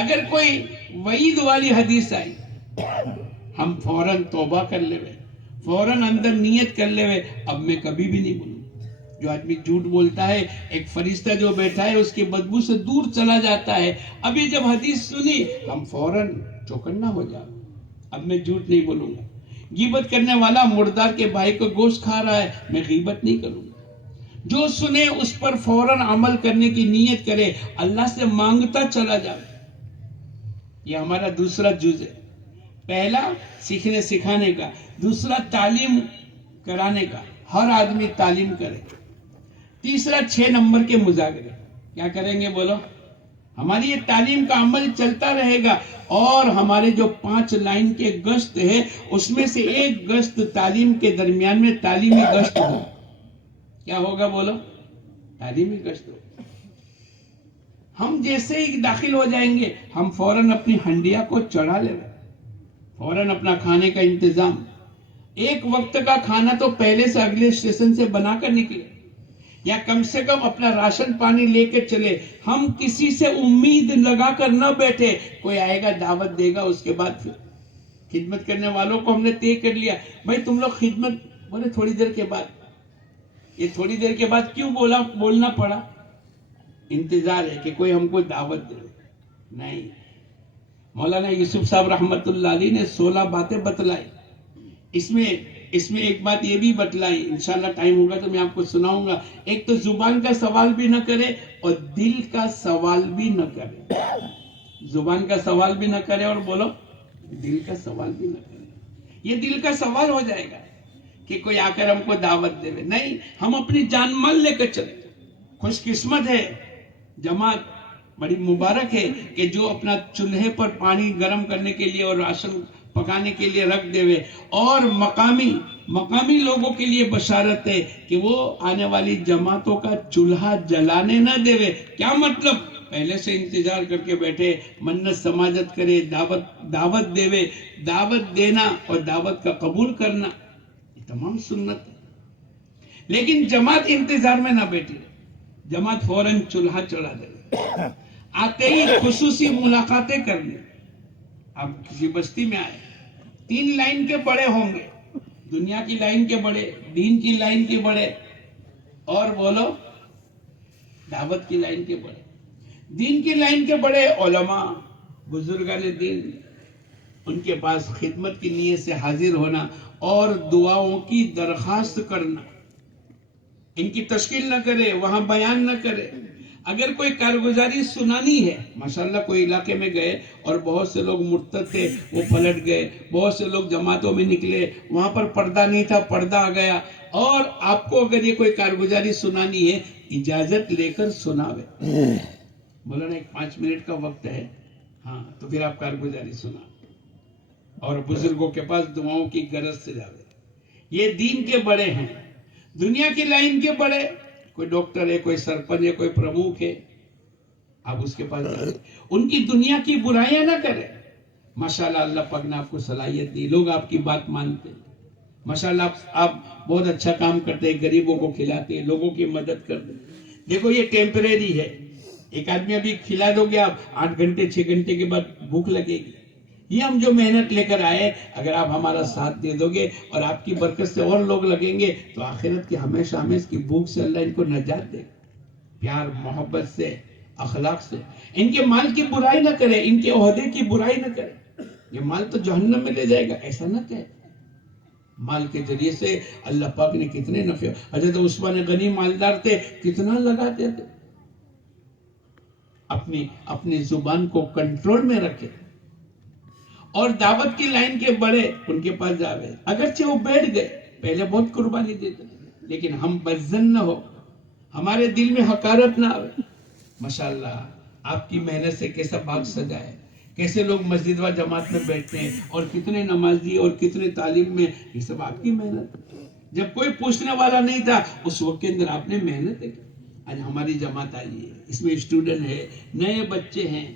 اگر کوئی وعید والی حدیث آئی، ہم فوراً توبہ کر لے، فوراً اندر نیت کر لے، اب میں کبھی بھی نہیں بولوں. جو آدمی جھوٹ بولتا ہے، ایک فرشتہ جو بیٹھا ہے اس کی بدبو سے دور چلا جاتا ہے. ابھی جب حدیث سنی ہم فوراً چوکنا ہو جاؤ، اب میں جھوٹ نہیں بولوں گا. غیبت کرنے والا مردار کے بھائی کو گوشت کھا رہا ہے، میں غیبت نہیں کروں گا. جو سنے اس پر فوراً عمل کرنے کی نیت کرے، اللہ سے مانگتا چلا جائے. یہ ہمارا دوسرا جز ہے. پہلا سیکھنے سکھانے کا، دوسرا تعلیم کرانے کا، ہر آدمی تعلیم کرے. تیسرا 6 نمبر کے مذاکرے. کیا کریں گے؟ بولو. ہماری یہ تعلیم کا عمل چلتا رہے گا اور ہمارے جو 5 لائن کے گشت ہے اس میں سے ایک گشت تعلیم کے درمیان میں تعلیمی گشت ہو. کیا ہوگا؟ بولو. تعلیمی گشت ہو. ہم جیسے ہی داخل ہو جائیں گے ہم فوراً اپنی ہنڈیا کو چڑھا لیں، فوراً اپنا کھانے کا انتظام. ایک وقت کا کھانا تو پہلے سے اگلے اسٹیشن سے بنا کر نکلے. یا کم سے کم اپنا راشن پانی لے کے چلے. ہم کسی سے امید لگا کر نہ بیٹھے کوئی آئے گا دعوت دے گا, اس کے بعد پھر خدمت کرنے والوں کو ہم نے طے کر لیا بھائی تم لوگ خدمت, بولے تھوڑی دیر کے بعد. یہ تھوڑی دیر کے بعد کیوں بولنا پڑا؟ انتظار ہے کہ کوئی ہم کو دعوت دے. نہیں, مولانا یوسف صاحب رحمت اللہ علیہ نے 16 باتیں بتلائی. اس میں ایک بات یہ بھی بتلائی, انشاءاللہ ٹائم ہوگا تو میں آپ کو سناؤں گا. ایک تو زبان کا سوال بھی نہ کرے اور دل کا سوال بھی نہ کرے. زبان کا سوال بھی نہ کرے اور بولو دل کا سوال بھی نہ کرے. یہ دل کا سوال ہو جائے گا کہ کوئی آ کر ہم کو دعوت دے. نہیں, ہم اپنی جان مال لے کر چلے. خوش قسمت ہے جماعت, بڑی مبارک ہے کہ جو اپنا چولہے پر پانی گرم کرنے کے لیے اور راشن پکانے کے لیے رکھ دے. اور مقامی لوگوں کے لیے بشارت ہے کہ وہ آنے والی جماعتوں کا چولہا جلانے نہ دے. کیا مطلب؟ پہلے سے انتظار کر کے بیٹھے, منت سماجت کرے, دعوت دے. دعوت دینا اور دعوت کا قبول کرنا یہ تمام سنت ہے. لیکن جماعت انتظار میں نہ بیٹھے, جماعت فوراً چولہا چڑھا دے. آتے ہی خصوصی ملاقاتیں کرنے. آپ کسی بستی میں آئے, 3 لائن کے بڑے ہوں گے, دنیا کی لائن کے بڑے, دین کی لائن کے بڑے, اور بولو دعوت کی لائن کے بڑے. دین کی لائن کے بڑے علماء, بزرگان دین, ان کے پاس خدمت کی نیت سے حاضر ہونا اور دعاؤں کی درخواست کرنا. ان کی تشکیل نہ کرے, وہاں بیان نہ کرے. اگر کوئی کارگزاری سنانی ہے, ماشاءاللہ کوئی علاقے میں گئے اور بہت سے لوگ مرتد تھے وہ پلٹ گئے, بہت سے لوگ جماعتوں میں نکلے, وہاں پر پردہ نہیں تھا پردہ آ گیا, اور آپ کو اگر یہ کوئی کارگزاری سنانی ہے اجازت لے کر سناوے. بولا نا 5 منٹ کا وقت ہے, ہاں تو پھر آپ کارگزاری سنا اور بزرگوں کے پاس دعاؤں کی غرض سے جاوے. یہ دین کے بڑے ہیں. دنیا کی لائن کے بڑے, کوئی ڈاکٹر ہے, کوئی سرپنچ ہے, کوئی پرموکھ ہے, آپ اس کے پاس جائیں. ان کی دنیا کی برائیاں نہ کریں. ماشاءاللہ اللہ پاک نے آپ کو صلاحیت دی, لوگ آپ کی بات مانتے ہیں. ماشاءاللہ آپ بہت اچھا کام کرتے ہیں, غریبوں کو کھلاتے ہیں, لوگوں کی مدد کرتے ہیں. دیکھو یہ ٹیمپریری ہے. ایک آدمی ابھی کھلا دو گے آپ, 8 گھنٹے 6 گھنٹے کے بعد بھوک لگے گی. یہ ہم جو محنت لے کر آئے, اگر آپ ہمارا ساتھ دے دو گے اور آپ کی برکت سے اور لوگ لگیں گے تو آخرت کی ہمیشہ اس کی بھوک سے اللہ ان کو نجات دے. پیار محبت سے, اخلاق سے. ان کے مال کی برائی نہ کرے, ان کے عہدے کی برائی نہ کرے. یہ مال تو جہنم میں لے جائے گا, ایسا نہ کہے. مال کے ذریعے سے اللہ پاک نے کتنے نفع, حضرت عثمان غنی مالدار تھے, کتنا لگاتے تھے. اپنی زبان کو کنٹرول میں رکھے. اور دعوت کی لائن کے بڑے, ان کے پاس جاوے. اگرچہ وہ بیٹھ گئے, پہلے بہت قربانی دیتے, لیکن ہم بدظن نہ ہو, ہمارے دل میں حقارت نہ آئے. ماشاءاللہ آپ کی محنت سے کیسا باغ سجا ہے, کیسے لوگ مسجد و جماعت میں بیٹھتے ہیں, اور کتنے نمازی اور کتنے تعلیم میں, یہ سب آپ کی محنت. جب کوئی پوچھنے والا نہیں تھا اس وقت کے اندر آپ نے محنت کی. آج ہماری جماعت آئی ہے, اس میں اسٹوڈنٹ ہے, نئے بچے ہیں.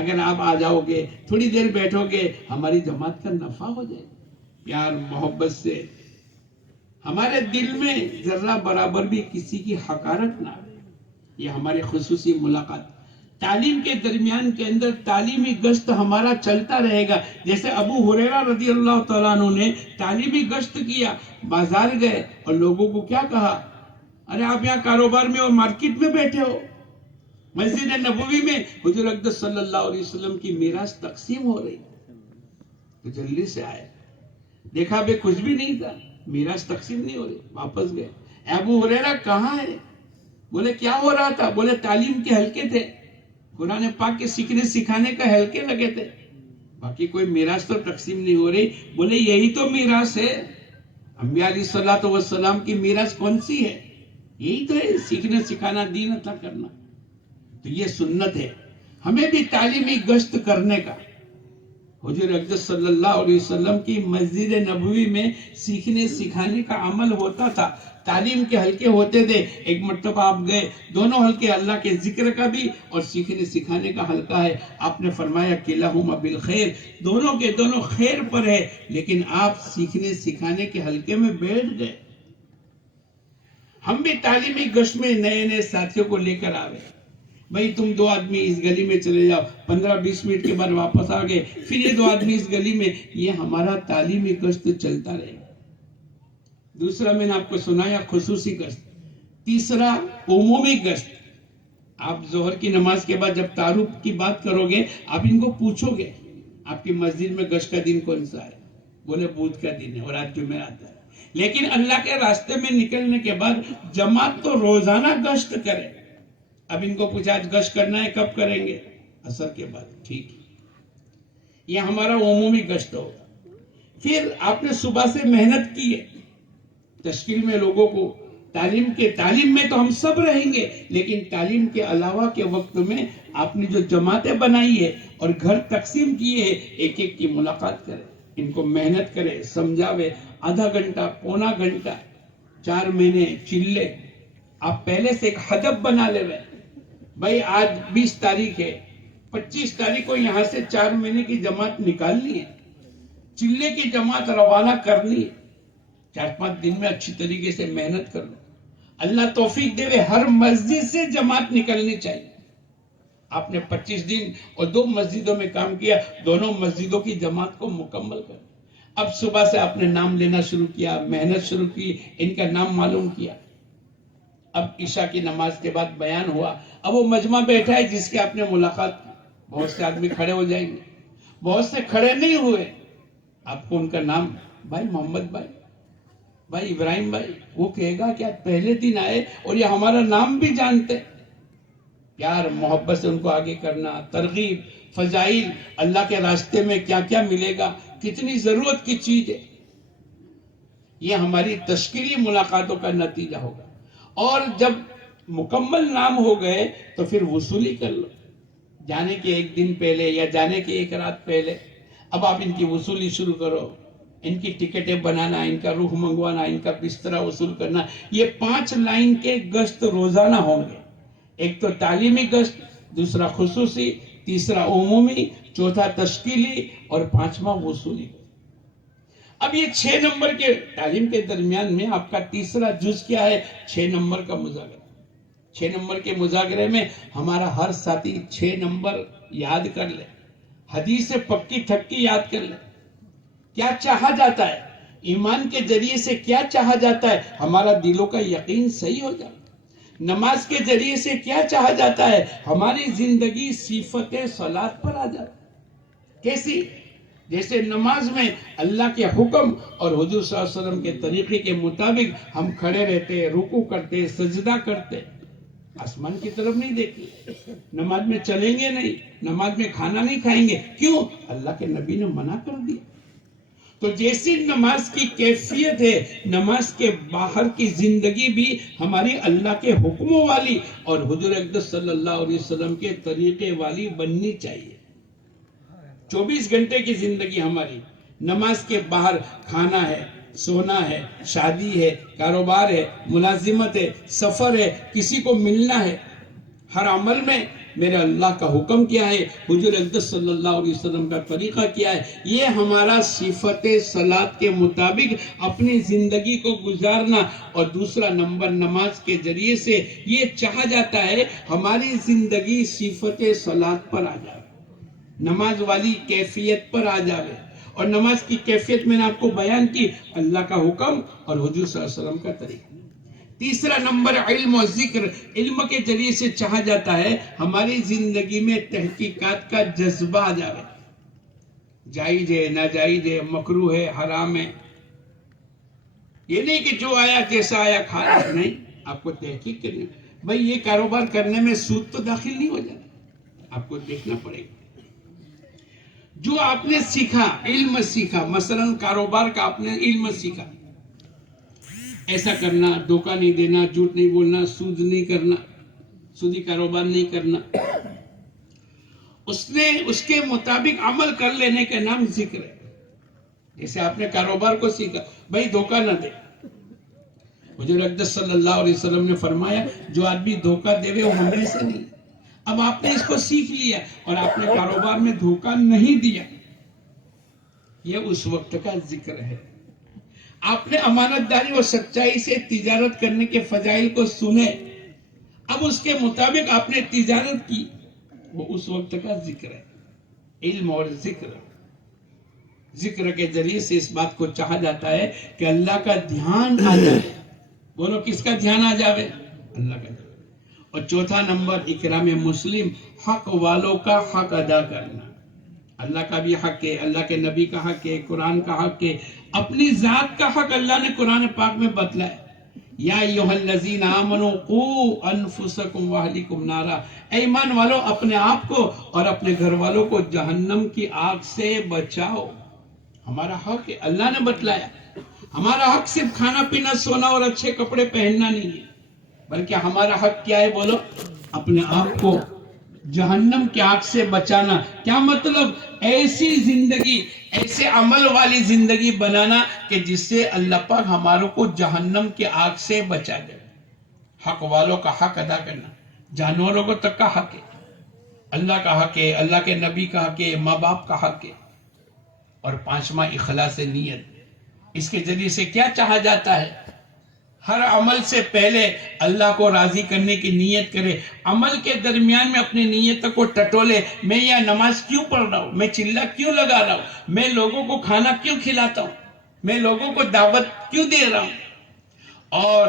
اگر آپ آ جاؤ گے, تھوڑی دیر بیٹھو گے, ہماری جماعت کا نفع ہو جائے. پیار محبت سے ہمارے دل میں ذرہ برابر بھی کسی کی حقارت نہ آئے. یہ ہماری خصوصی ملاقات. تعلیم کے درمیان کے اندر تعلیمی گشت ہمارا چلتا رہے گا. جیسے ابو ہریرہ رضی اللہ تعالیٰ عنہ نے تعلیمی گشت کیا, بازار گئے اور لوگوں کو کیا کہا, ارے آپ یہاں کاروبار میں اور مارکیٹ میں بیٹھے ہو, مسجد نبوی میں حضور اقدس صلی اللہ علیہ وسلم کی میراث تقسیم ہو رہی. تو جلدی سے آئے, دیکھا بے کچھ بھی نہیں تھا, میراث تقسیم نہیں ہو رہی. واپس گئے, ابو ہریرہ کہاں ہے؟ بولے کیا ہو رہا تھا؟ بولے تعلیم کے حلقے تھے, قرآن پاک کے سیکھنے سکھانے کا حلقے لگے تھے, باقی کوئی میراث تو تقسیم نہیں ہو رہی. بولے یہی تو میراث ہے, انبیاء علیہ الصلوۃ والسلام کی میراث کون سی ہے؟ یہی تو ہے, سیکھنے سکھانا, دین عطا کرنا. تو یہ سنت ہے ہمیں بھی تعلیمی گشت کرنے کا. حضور اقدس صلی اللہ علیہ وسلم کی مسجد نبوی میں سیکھنے سکھانے کا عمل ہوتا تھا, تعلیم کے حلقے ہوتے تھے. ایک مرتبہ آپ گئے, دونوں حلقے اللہ کے ذکر کا بھی اور سیکھنے سکھانے کا حلقہ ہے. آپ نے فرمایا کلہما بالخیر, دونوں کے دونوں خیر پر ہے, لیکن آپ سیکھنے سکھانے کے حلقے میں بیٹھ گئے. ہم بھی تعلیمی گشت میں نئے نئے ساتھیوں کو لے کر آوے. بھائی تم 2 آدمی اس گلی میں چلے جاؤ, 15-20 منٹ کے بعد واپس آ گئے, پھر یہ 2 آدمی اس گلی میں. یہ ہمارا تعلیمی گشت چلتا رہے. دوسرا میں نے آپ کو سنایا خصوصی گشت. تیسرا عمومی گشت. آپ ظہر کی نماز کے بعد جب تعارف کی بات کرو گے, آپ ان کو پوچھو گے آپ کی مسجد میں گشت کا دن کون سا ہے, بولے بدھ کا دن ہے اور آج جمعرات ہے. لیکن اللہ کے راستے میں نکلنے کے بعد جماعت تو روزانہ گشت کرے. اب ان کو پوچھا آج گشت کرنا ہے, کب کریں گے؟ عصر کے بعد. ٹھیک, یہ ہمارا عمومی گشت ہوگا. پھر آپ نے صبح سے محنت کی ہے تشکیل میں لوگوں کو تعلیم میں تو ہم سب رہیں گے, لیکن تعلیم کے علاوہ کے وقت میں آپ نے جو جماعتیں بنائی ہے اور گھر تقسیم کیے ہیں, ایک ایک کی ملاقات کرے, ان کو محنت کرے, سمجھاوے. آدھا گھنٹہ, پونا گھنٹہ, 4 مہینے چلے. آپ پہلے سے ایک ہدف بنا لے رہے, بھائی آج 20 تاریخ ہے, 25 تاریخ کو یہاں سے 4 مہینے کی جماعت نکالنی ہے, چلے کی جماعت روانہ کرنی ہے. 4-5 دن میں اچھی طریقے سے محنت کر لو. اللہ توفیق دے, ہر مسجد سے جماعت نکلنی چاہیے. آپ نے 25 دن اور 2 مسجدوں میں کام کیا, دونوں مسجدوں کی جماعت کو مکمل کر. اب صبح سے آپ نے نام لینا شروع کیا, محنت شروع کی, ان کا نام معلوم کیا. اب عشاء کی نماز کے بعد بیان ہوا, اب وہ مجمع بیٹھا ہے جس کے آپ نے ملاقات کی. بہت سے آدمی کھڑے ہو جائیں گے, بہت سے کھڑے نہیں ہوئے. آپ کو ان کا نام, بھائی محمد بھائی, بھائی ابراہیم بھائی, وہ کہے گا کہ پہلے دن آئے اور یہ ہمارا نام بھی جانتے. پیار محبت سے ان کو آگے کرنا, ترغیب, فضائل, اللہ کے راستے میں کیا کیا ملے گا, کتنی ضرورت کی چیز ہے, یہ ہماری تشکیلی ملاقاتوں کا نتیجہ ہوگا. اور جب مکمل نام ہو گئے تو پھر وصولی کر لو. جانے کے 1 دن پہلے یا جانے کے 1 رات پہلے اب آپ ان کی وصولی شروع کرو. ان کی ٹکٹیں بنانا, ان کا روح منگوانا, ان کا بسترا وصول کرنا. یہ 5 لائن کے گشت روزانہ ہوں گے. ایک تو تعلیمی گشت, دوسرا خصوصی, تیسرا عمومی, چوتھا تشکیلی اور 5واں وصولی. اب یہ 6 نمبر کے تعلیم کے درمیان میں آپ کا تیسرا جز کیا ہے؟ 6 نمبر کا مذاکرہ. 6 نمبر کے مذاکرے میں ہمارا ہر ساتھی 6 نمبر یاد کر لے, حدیث سے پکی ٹھکی یاد کر لے. کیا چاہا جاتا ہے, ایمان کے ذریعے سے کیا چاہا جاتا ہے, ہمارا دلوں کا یقین صحیح ہو جائے. نماز کے ذریعے سے کیا چاہا جاتا ہے, ہماری زندگی صفت صلاۃ پر آ جائے. کیسی؟ جیسے نماز میں اللہ کے حکم اور حضور صلی اللہ علیہ وسلم کے طریقے کے مطابق ہم کھڑے رہتے, رکوع کرتے, سجدہ کرتے, آسمان کی طرف نہیں دیکھتے, نماز میں چلیں گے نہیں, نماز میں کھانا نہیں کھائیں گے. کیوں؟ اللہ کے نبی نے منع کر دیا. تو جیسی نماز کی کیفیت ہے, نماز کے باہر کی زندگی بھی ہماری اللہ کے حکموں والی اور حضور اقدس صلی اللہ علیہ وسلم کے طریقے والی بننی چاہیے. 24 گھنٹے کی زندگی ہماری نماز کے باہر کھانا ہے, سونا ہے, شادی ہے, کاروبار ہے, ملازمت ہے, سفر ہے, کسی کو ملنا ہے. ہر عمل میں میرے اللہ کا حکم کیا ہے, حضور اقدس صلی اللہ علیہ وسلم کا طریقہ کیا ہے, یہ ہمارا صفت صلاۃ کے مطابق اپنی زندگی کو گزارنا. اور دوسرا نمبر نماز کے ذریعے سے یہ چاہا جاتا ہے ہماری زندگی صفت صلاۃ پر آ جائے, نماز والی کیفیت پر آ جائے. اور نماز کی کیفیت میں نے آپ کو بیان کی, اللہ کا حکم اور حضور صلی اللہ علیہ وسلم کا طریقہ. تیسرا نمبر علم و ذکر, علم کے ذریعے سے چاہا جاتا ہے ہماری زندگی میں تحقیقات کا جذبہ آ جائے. جائز ہے, ناجائز ہے, مکروہ ہے, حرام ہے, یہ نہیں کہ جو آیا کیسا آیا کھانا, نہیں, آپ کو تحقیق کرنی. بھئی یہ کاروبار کرنے میں سود تو داخل نہیں ہو جاتا, آپ کو دیکھنا پڑے گا. جو آپ نے سیکھا, علم سیکھا, مثلا کاروبار کا آپ نے علم سیکھا, ایسا کرنا, دھوکہ نہیں دینا, جھوٹ نہیں بولنا, سود نہیں کرنا, سودی کاروبار نہیں کرنا, اس کے مطابق عمل کر لینے کا نام ذکر ہے. جیسے آپ نے کاروبار کو سیکھا, بھئی دھوکہ نہ دے. حضور اقدس صلی اللہ علیہ وسلم نے فرمایا جو آدمی دھوکہ دے وہ ہم میں سے نہیں. اب آپ نے اس کو سیکھ لیا اور آپ نے کاروبار میں دھوکہ نہیں دیا, یہ اس وقت کا ذکر ہے. آپ نے امانت داری اور سچائی سے تجارت کرنے کے فضائل کو سنے، اب اس کے مطابق آپ نے تجارت کی، وہ اس وقت کا ذکر ہے۔ علم اور ذکر کے ذریعے سے اس بات کو چاہا جاتا ہے کہ اللہ کا دھیان آ جائے۔ بولو کس کا دھیان آ جاوے؟ اللہ کا دھیان۔ اور چوتھا نمبر اکرام مسلم، حق والوں کا حق ادا کرنا۔ اللہ کا بھی حق ہے، اللہ کے نبی کا حق ہے، قرآن کا حق ہے، اپنی ذات کا حق اللہ نے قرآن پاک میں بتلایا۔ یا ایھا الذین آمنوا قوا انفسکم واہلکم نارا، اے ایمان والو اپنے آپ کو اور اپنے گھر والوں کو جہنم کی آگ سے بچاؤ۔ ہمارا حق ہے، اللہ نے بتلایا۔ ہمارا حق صرف کھانا پینا سونا اور اچھے کپڑے پہننا نہیں ہے، بلکہ ہمارا حق کیا ہے؟ بولو، اپنے آپ کو جہنم کی آگ سے بچانا۔ کیا مطلب؟ ایسی زندگی، ایسے عمل والی زندگی بنانا کہ جس سے اللہ پاک ہماروں کو جہنم کی آگ سے بچا دے۔ حق والوں کا حق ادا کرنا، جانوروں کو تک کا حق ہے، اللہ کا حق ہے، اللہ کے نبی کا حق ہے، ماں باپ کا حق ہے۔ اور پانچواں اخلاص نیت، اس کے ذریعے سے کیا چاہا جاتا ہے؟ ہر عمل سے پہلے اللہ کو راضی کرنے کی نیت کرے، عمل کے درمیان میں اپنی نیت کو ٹٹولے، میں یہ نماز کیوں پڑھ رہا ہوں، میں چلہ کیوں لگا رہا ہوں، میں لوگوں کو کھانا کیوں کھلاتا ہوں، میں لوگوں کو دعوت کیوں دے رہا ہوں۔ اور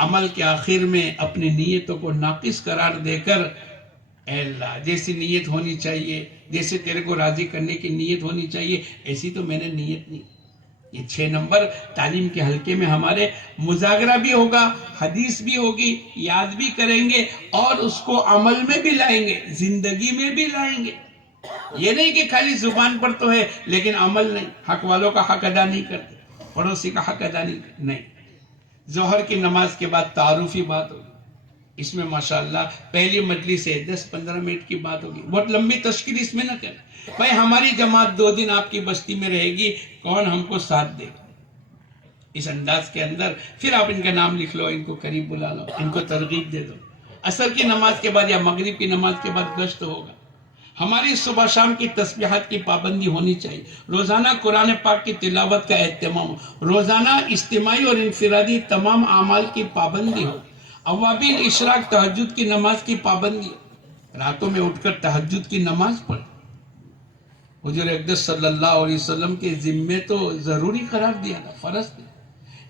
عمل کے آخر میں اپنی نیتوں کو ناقص قرار دے کر، اے اللہ جیسی نیت ہونی چاہیے، جیسے تیرے کو راضی کرنے کی نیت ہونی چاہیے، ایسی تو میں نے نیت نہیں۔ یہ 6 نمبر تعلیم کے حلقے میں ہمارے مذاکرہ بھی ہوگا، حدیث بھی ہوگی، یاد بھی کریں گے اور اس کو عمل میں بھی لائیں گے، زندگی میں بھی لائیں گے۔ یہ نہیں کہ خالی زبان پر تو ہے لیکن عمل نہیں، حق والوں کا حق ادا نہیں کرتے، پڑوسی کا حق ادا نہیں۔ ظہر کی نماز کے بعد تعارفی بات ہوگی، اس میں ماشاءاللہ پہلی مجلس سے 10-15 منٹ کی بات ہوگی، بہت لمبی تشکیل اس میں نہ کریں۔ بھائی ہماری جماعت 2 دن آپ کی بستی میں رہے گی، کون ہم کو ساتھ دے گا؟ اس انداز کے اندر پھر آپ ان کا نام لکھ لو، ان کو قریب بلا لو، ان کو ترغیب دے دو۔ عصر کی نماز کے بعد یا مغرب کی نماز کے بعد گشت ہوگا۔ ہماری صبح شام کی تسبیحات کی پابندی ہونی چاہیے، روزانہ قرآن پاک کی تلاوت کا اہتمام، روزانہ اجتماعی اور انفرادی تمام اعمال کی پابندی ہو، اوابین اشراق تہجد کی نماز کی پابندی ہو، راتوں میں اٹھ کر تہجد کی نماز پڑھ۔ حضور اقدس صلی اللہ علیہ وسلم کے ذمے تو ضروری قرار دیا تھا، فرض تھا،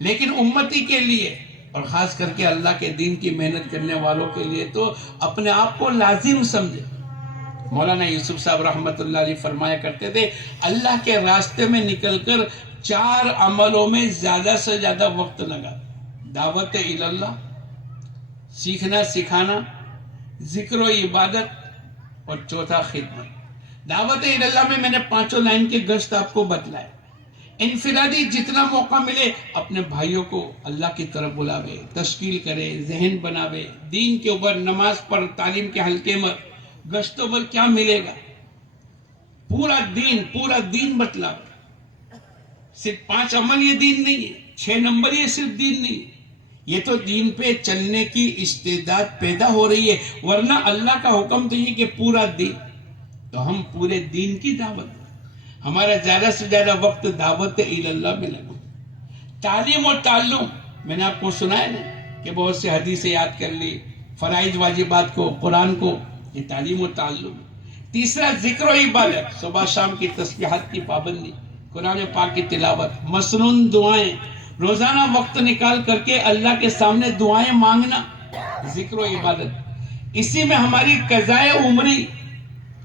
لیکن امتی کے لیے اور خاص کر کے اللہ کے دین کی محنت کرنے والوں کے لیے تو اپنے آپ کو لازم سمجھے۔ مولانا یوسف صاحب رحمت اللہ علیہ فرمایا کرتے تھے، اللہ کے راستے میں نکل کر 4 عملوں میں زیادہ سے زیادہ وقت لگا: دعوت اللہ، سیکھنا سکھانا، ذکر و عبادت، اور چوتھا خدمت۔ دعوت اللہ میں نے 5 لائن کے گشت آپ کو بتلائے۔ انفرادی جتنا موقع ملے اپنے بھائیوں کو اللہ کی طرف بلاوے، تشکیل کرے، ذہن بناوے، دین کے اوپر نماز پڑھ، تعلیم کے حلقے میں گشتوں پر کیا ملے گا؟ پورا دین بتلاوے۔ صرف 5 عمل یہ دین نہیں ہے، 6 نمبر یہ صرف دین نہیں ہے، یہ تو دین پہ چلنے کی استعداد پیدا ہو رہی ہے، ورنہ اللہ کا حکم تو یہ کہ پورا دین، تو ہم پورے دین کی دعوت دیں۔ ہمارا زیادہ سے زیادہ وقت دعوت اللہ میں لگا۔ تعلیم اور تعلم، میں نے آپ کو سنایا نا کہ بہت سے حدیثیں یاد کر لی، فرائض واجبات کو، قرآن کو، یہ تعلیم و تعلم۔ تیسرا ذکر و عبادت، صبح شام کی تسبیحات کی پابندی، قرآن پاک کی تلاوت، مسنون دعائیں، روزانہ وقت نکال کر کے اللہ کے سامنے دعائیں مانگنا، ذکر و عبادت۔ اسی میں ہماری قضائے عمری،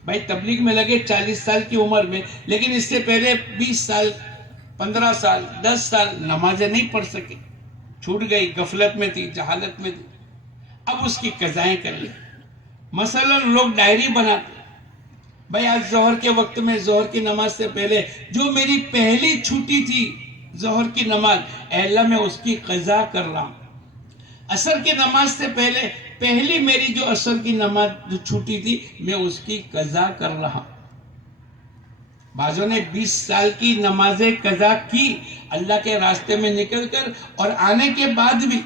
بھائی تبلیغ میں لگے 40 سال کی عمر میں، لیکن اس سے پہلے 20 سال 15 سال 10 سال نمازیں نہیں پڑھ سکے، چھوٹ گئی، غفلت میں تھی، جہالت میں تھی، اب اس کی قضائیں کر لیں۔ مثلا لوگ ڈائری بناتے، بھائی آج ظہر کے وقت میں ظہر کی نماز سے پہلے جو میری پہلی چھٹی تھی ظہر کی نماز، اے اللہ میں اس کی قضا کر رہا ہوں۔ عصر کی نماز سے پہلے پہلی میری جو عصر کی نماز جو چھوٹی تھی میں اس کی قضا کر رہا ہوں۔ بعضوں نے 20 سال کی نمازیں قضا کی اللہ کے راستے میں نکل کر، اور آنے کے بعد بھی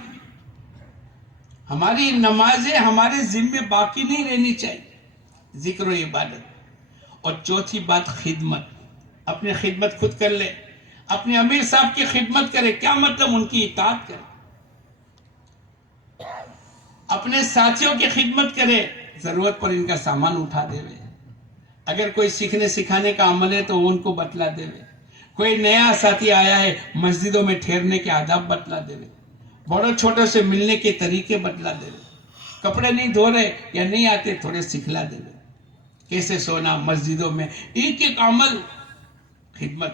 ہماری نمازیں ہمارے ذمے باقی نہیں رہنی چاہیے، ذکر و عبادت۔ اور چوتھی بات خدمت، اپنی خدمت خود کر لے، اپنے امیر صاحب کی خدمت کرے، کیا مطلب ان کی اطاعت کرے، اپنے ساتھیوں کی خدمت کرے، ضرورت پر ان کا سامان اٹھا دے، اگر کوئی سیکھنے سکھانے کا عمل ہے تو وہ ان کو بتلا دے، کوئی نیا ساتھی آیا ہے مسجدوں میں ٹھہرنے کے آداب بتلا دے، بڑوں چھوٹوں سے ملنے کے طریقے بتلا دے، کپڑے نہیں دھو رہے یا نہیں آتے تھوڑے سکھلا دے، کیسے سونا مسجدوں میں، ایک ایک عمل خدمت۔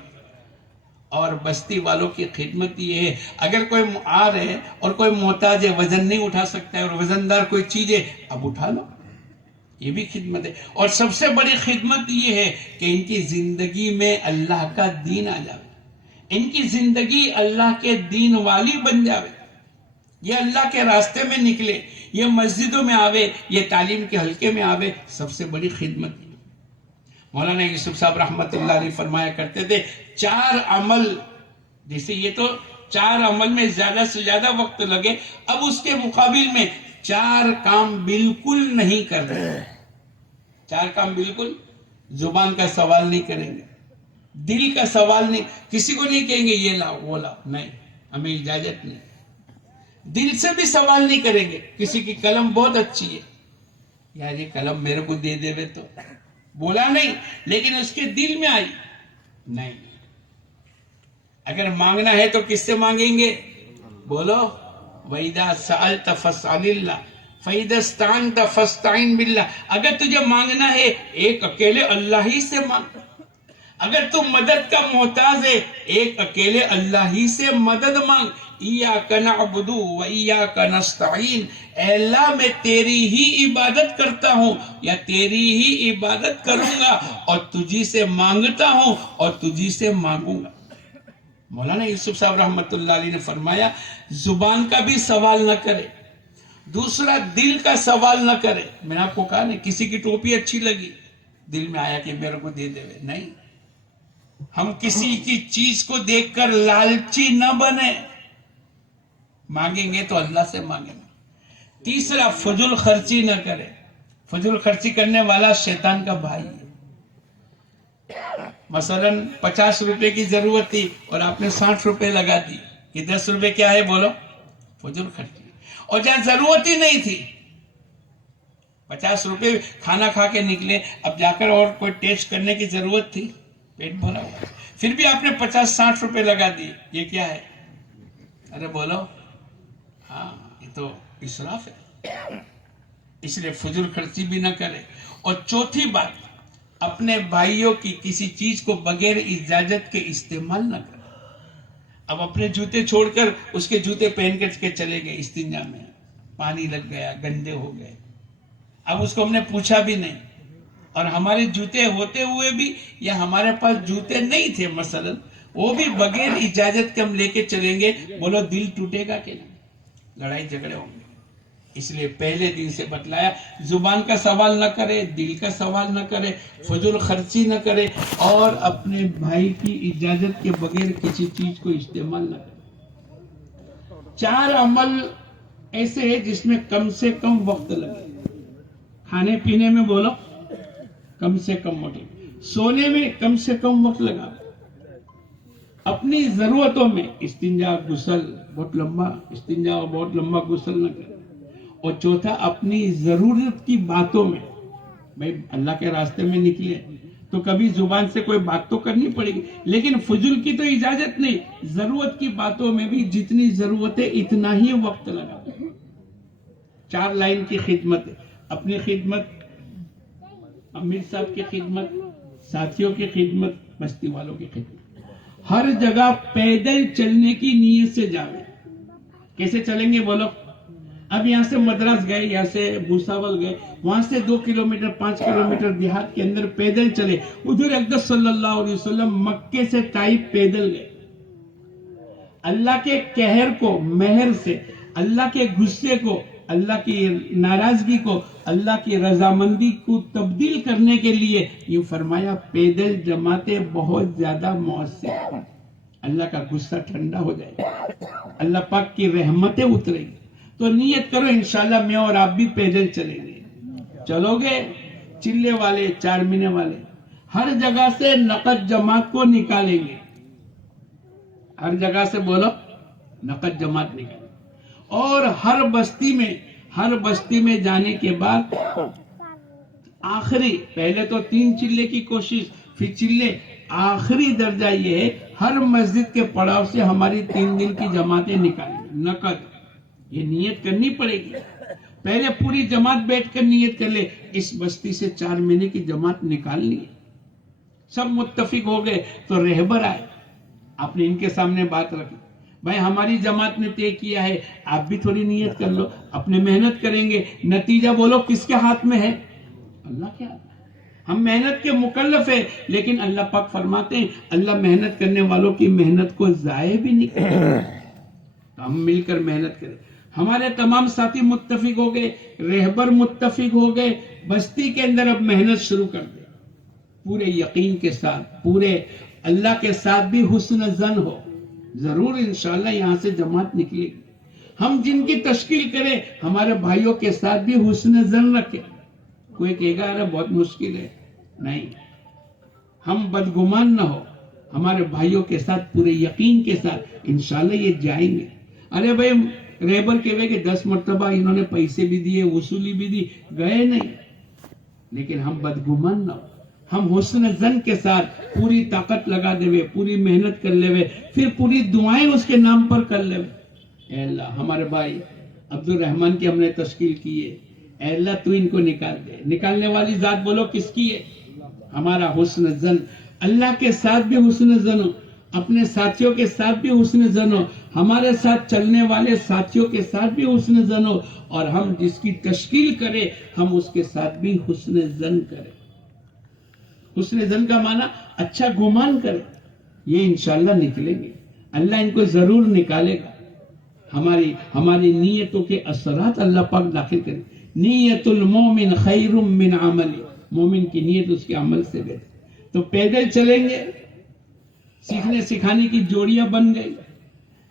اور بستی والوں کی خدمت یہ ہے، اگر کوئی آ رہے اور کوئی محتاج ہے، وزن نہیں اٹھا سکتا ہے اور وزندار کوئی چیز ہے، اب اٹھا لو، یہ بھی خدمت ہے۔ اور سب سے بڑی خدمت یہ ہے کہ ان کی زندگی میں اللہ کا دین آ جائے، ان کی زندگی اللہ کے دین والی بن جائے، یہ اللہ کے راستے میں نکلے، یہ مسجدوں میں آوے، یہ تعلیم کے حلقے میں آوے، سب سے بڑی خدمت ہے۔ مولانا یوسف صاحب رحمت اللہ علیہ فرمایا کرتے تھے، 4 عمل، جیسے یہ تو 4 عمل میں زیادہ سے زیادہ وقت لگے، اب اس کے مقابل میں 4 کام بالکل نہیں کر رہے، 4 کام بالکل، زبان کا سوال نہیں کریں گے، دل کا سوال نہیں، کسی کو نہیں کہیں گے یہ لاؤ وہ لاؤ، نہیں، ہمیں اجازت نہیں، دل سے بھی سوال نہیں کریں گے، کسی کی قلم بہت اچھی ہے، یار یہ قلم میرے کو دے دے تو بولا نہیں، لیکن اس کے دل میں آئی نہیں۔ اگر مانگنا ہے تو کس سے مانگیں گے؟ بولو، وَإِذَا سَأَلْتَ فَاسْأَلِ اللَّهَ فَإِذَا اسْتَعَنْتَ فَاسْتَعِنْ بِاللَّهِ، اگر تجھے مانگنا ہے ایک اکیلے اللہ ہی سے مانگ، اگر تم مدد کا محتاج ہے ایک اکیلے اللہ ہی سے مدد مانگ، إِيَّاكَ نَعْبُدُ وَإِيَّاكَ نَسْتَعِينُ، اے اللہ میں تیری ہی عبادت کرتا ہوں یا تیری ہی عبادت کروں گا اور تجھی سے مانگتا ہوں اور تجھی سے مانگوں گا۔ مولانا یوسف صاحب رحمت اللہ علیہ نے فرمایا، زبان کا بھی سوال نہ کرے، دوسرا دل کا سوال نہ کرے۔ میں نے آپ کو کہا نہیں، کسی کی ٹوپی اچھی لگی، دل میں آیا کہ میرے کو دے دے، نہیں، ہم کسی کی چیز کو دیکھ کر لالچی نہ بنے، مانگیں گے تو اللہ سے مانگیں گے۔ تیسرا، فضول خرچی نہ کرے، فضول خرچی کرنے والا شیطان کا بھائی ہے۔ مثلا 50 روپے کی ضرورت تھی اور آپ نے 60 روپے لگا دی، یہ 10 روپے کیا ہے بولو؟ فضول خرچی۔ اور جہاں ضرورت ہی نہیں تھی، 50 روپے کھانا کھا کے نکلے، اب جا کر اور کوئی ٹیسٹ کرنے کی ضرورت تھی، پیٹ بھرا ہوا، پھر بھی آپ نے 50-60 روپے لگا دیے، یہ کیا ہے؟ ارے بولو، ہاں یہ تو اسراف ہے، اس لیے فضول خرچی بھی نہ کرے۔ اور چوتھی بات، اپنے بھائیوں کی کسی چیز کو بغیر اجازت کے استعمال نہ کرے۔ اب اپنے جوتے چھوڑ کر اس کے جوتے پہن کر کے چلے گئے استنجا میں، پانی لگ گیا، گندے ہو گئے، اب اس کو ہم نے پوچھا بھی نہیں، اور ہمارے جوتے ہوتے ہوئے بھی یا ہمارے پاس جوتے نہیں تھے مثلا، وہ بھی بغیر اجازت کے ہم لے کے چلیں گے، بولو دل ٹوٹے گا کہ نہیں؟ لڑائی جھگڑے ہوں گے۔ اس لیے پہلے دن سے بتلایا، زبان کا سوال نہ کرے، دل کا سوال نہ کرے، فضول خرچی نہ کرے، اور اپنے بھائی کی اجازت کے بغیر کسی چیز کو استعمال نہ کرے۔ 4 عمل ایسے ہیں جس میں کم سے کم وقت لگے، کھانے پینے میں بولو کم سے کم وقت، سونے میں کم سے کم وقت لگا، اپنی ضرورتوں میں استنجا غسل بہت لمبا استنجا اور بہت لمبا غسل نہ کرے، اور چوتھا اپنی ضرورت کی باتوں میں، بھائی اللہ کے راستے میں نکلے تو کبھی زبان سے کوئی بات تو کرنی پڑے گی، لیکن فضول کی تو اجازت نہیں، ضرورت کی باتوں میں بھی جتنی ضرورت ہے اتنا ہی وقت لگا۔ 4 لائن کی خدمت ہے، اپنی خدمت، امیر صاحب کی خدمت، ساتھیوں کی خدمت، بستی والوں کی خدمت، ہر جگہ پیدل چلنے کی نیت سے جاوے۔ کیسے چلیں گے بولو؟ اب یہاں سے مدراس گئے، یہاں سے بھوساول گئے، وہاں سے 2 کلومیٹر 5 کلومیٹر دیہات کے اندر پیدل چلے، ادھر اقدس صلی اللہ علیہ وسلم مکے سے طائف پیدل گئے، اللہ کے قہر کو مہر سے، اللہ کے غصے کو، اللہ کی ناراضگی کو اللہ کی رضامندی کو تبدیل کرنے کے لیے یہ فرمایا پیدل جماعتیں بہت زیادہ مؤثر، اللہ کا غصہ ٹھنڈا ہو جائے گا، اللہ پاک کی رحمتیں اترے گی۔ تو نیت کرو انشاءاللہ میں اور آپ بھی پیدل چلیں گے، چلو گے؟ چلے والے 4 مہینے والے ہر جگہ سے نقد جماعت کو نکالیں گے، ہر جگہ سے بولو نقد جماعت نکالیں. اور ہر بستی میں جانے کے بعد آخری، پہلے تو 3 چلے کی کوشش، پھر چلے، آخری درجہ یہ ہے ہر مسجد کے پڑاؤ سے ہماری 3 دن کی جماعتیں نکالیں نقد. یہ نیت کرنی پڑے گی. پہلے پوری جماعت بیٹھ کر نیت کر لے اس بستی سے 4 مہینے کی جماعت نکالنی ہے. سب متفق ہو گئے تو رہبر آئے، آپ نے ان کے سامنے بات رکھی، بھائی ہماری جماعت نے طے کیا ہے، آپ بھی تھوڑی نیت کر لو، اپنے محنت کریں گے. نتیجہ بولو کس کے ہاتھ میں ہے؟ اللہ کے ہاتھ میں. ہم محنت کے مکلف ہیں، لیکن اللہ پاک فرماتے ہیں اللہ محنت کرنے والوں کی محنت کو ضائع بھی نہیں کرے. تو ہم مل کر محنت کریں. ہمارے تمام ساتھی متفق ہو گئے، رہبر متفق ہو گئے، بستی کے اندر اب محنت شروع کر دیں پورے یقین کے ساتھ، پورے اللہ کے ساتھ بھی حسن ظن ہو. ضرور انشاءاللہ یہاں سے جماعت نکلے گی. ہم جن کی تشکیل کریں ہمارے بھائیوں کے ساتھ بھی حسن ظن رکھیں. کوئی کہے گا ارے بہت مشکل ہے، نہیں، ہم بدگمان نہ ہو، ہمارے بھائیوں کے ساتھ پورے یقین کے ساتھ انشاءاللہ یہ جائیں گے. ارے بھائی رہبر کہے کہ 10 مرتبہ انہوں نے پیسے بھی دیے، وصولی بھی دی، گئے نہیں، لیکن ہم بدگمان نہ ہو، ہم حسن ظن کے ساتھ پوری طاقت لگا دے، پوری محنت کر لے، پھر پوری دعائیں اس کے نام پر کر لے. اے اللہ ہمارے بھائی عبد الرحمن کی ہم نے تشکیل کی ہے، اے اللہ تو ان کو نکال دے. نکالنے والی ذات بولو کس کی ہے؟ ہمارا حسن ظن. اللہ کے ساتھ بھی حسن ظن ہو، اپنے ساتھیوں کے ساتھ بھی حسن ظن ہو، ہمارے ساتھ چلنے والے ساتھیوں کے ساتھ بھی حسن ظن ہو، اور ہم جس کی تشکیل کریں ہم اس کے ساتھ بھی حسن ظن کریں. حسن ظن کا معنی اچھا گمان کریں. یہ انشاءاللہ نکلیں گے، اللہ ان کو ضرور نکالے گا. ہماری نیتوں کے اثرات اللہ پاک داخل کریں. نیت المومن خیر من عمل، مومن کی نیت اس کے عمل سے بہتر. تو پیدل چلیں گے، سیکھنے سکھانے کی جوڑیاں بن گئی،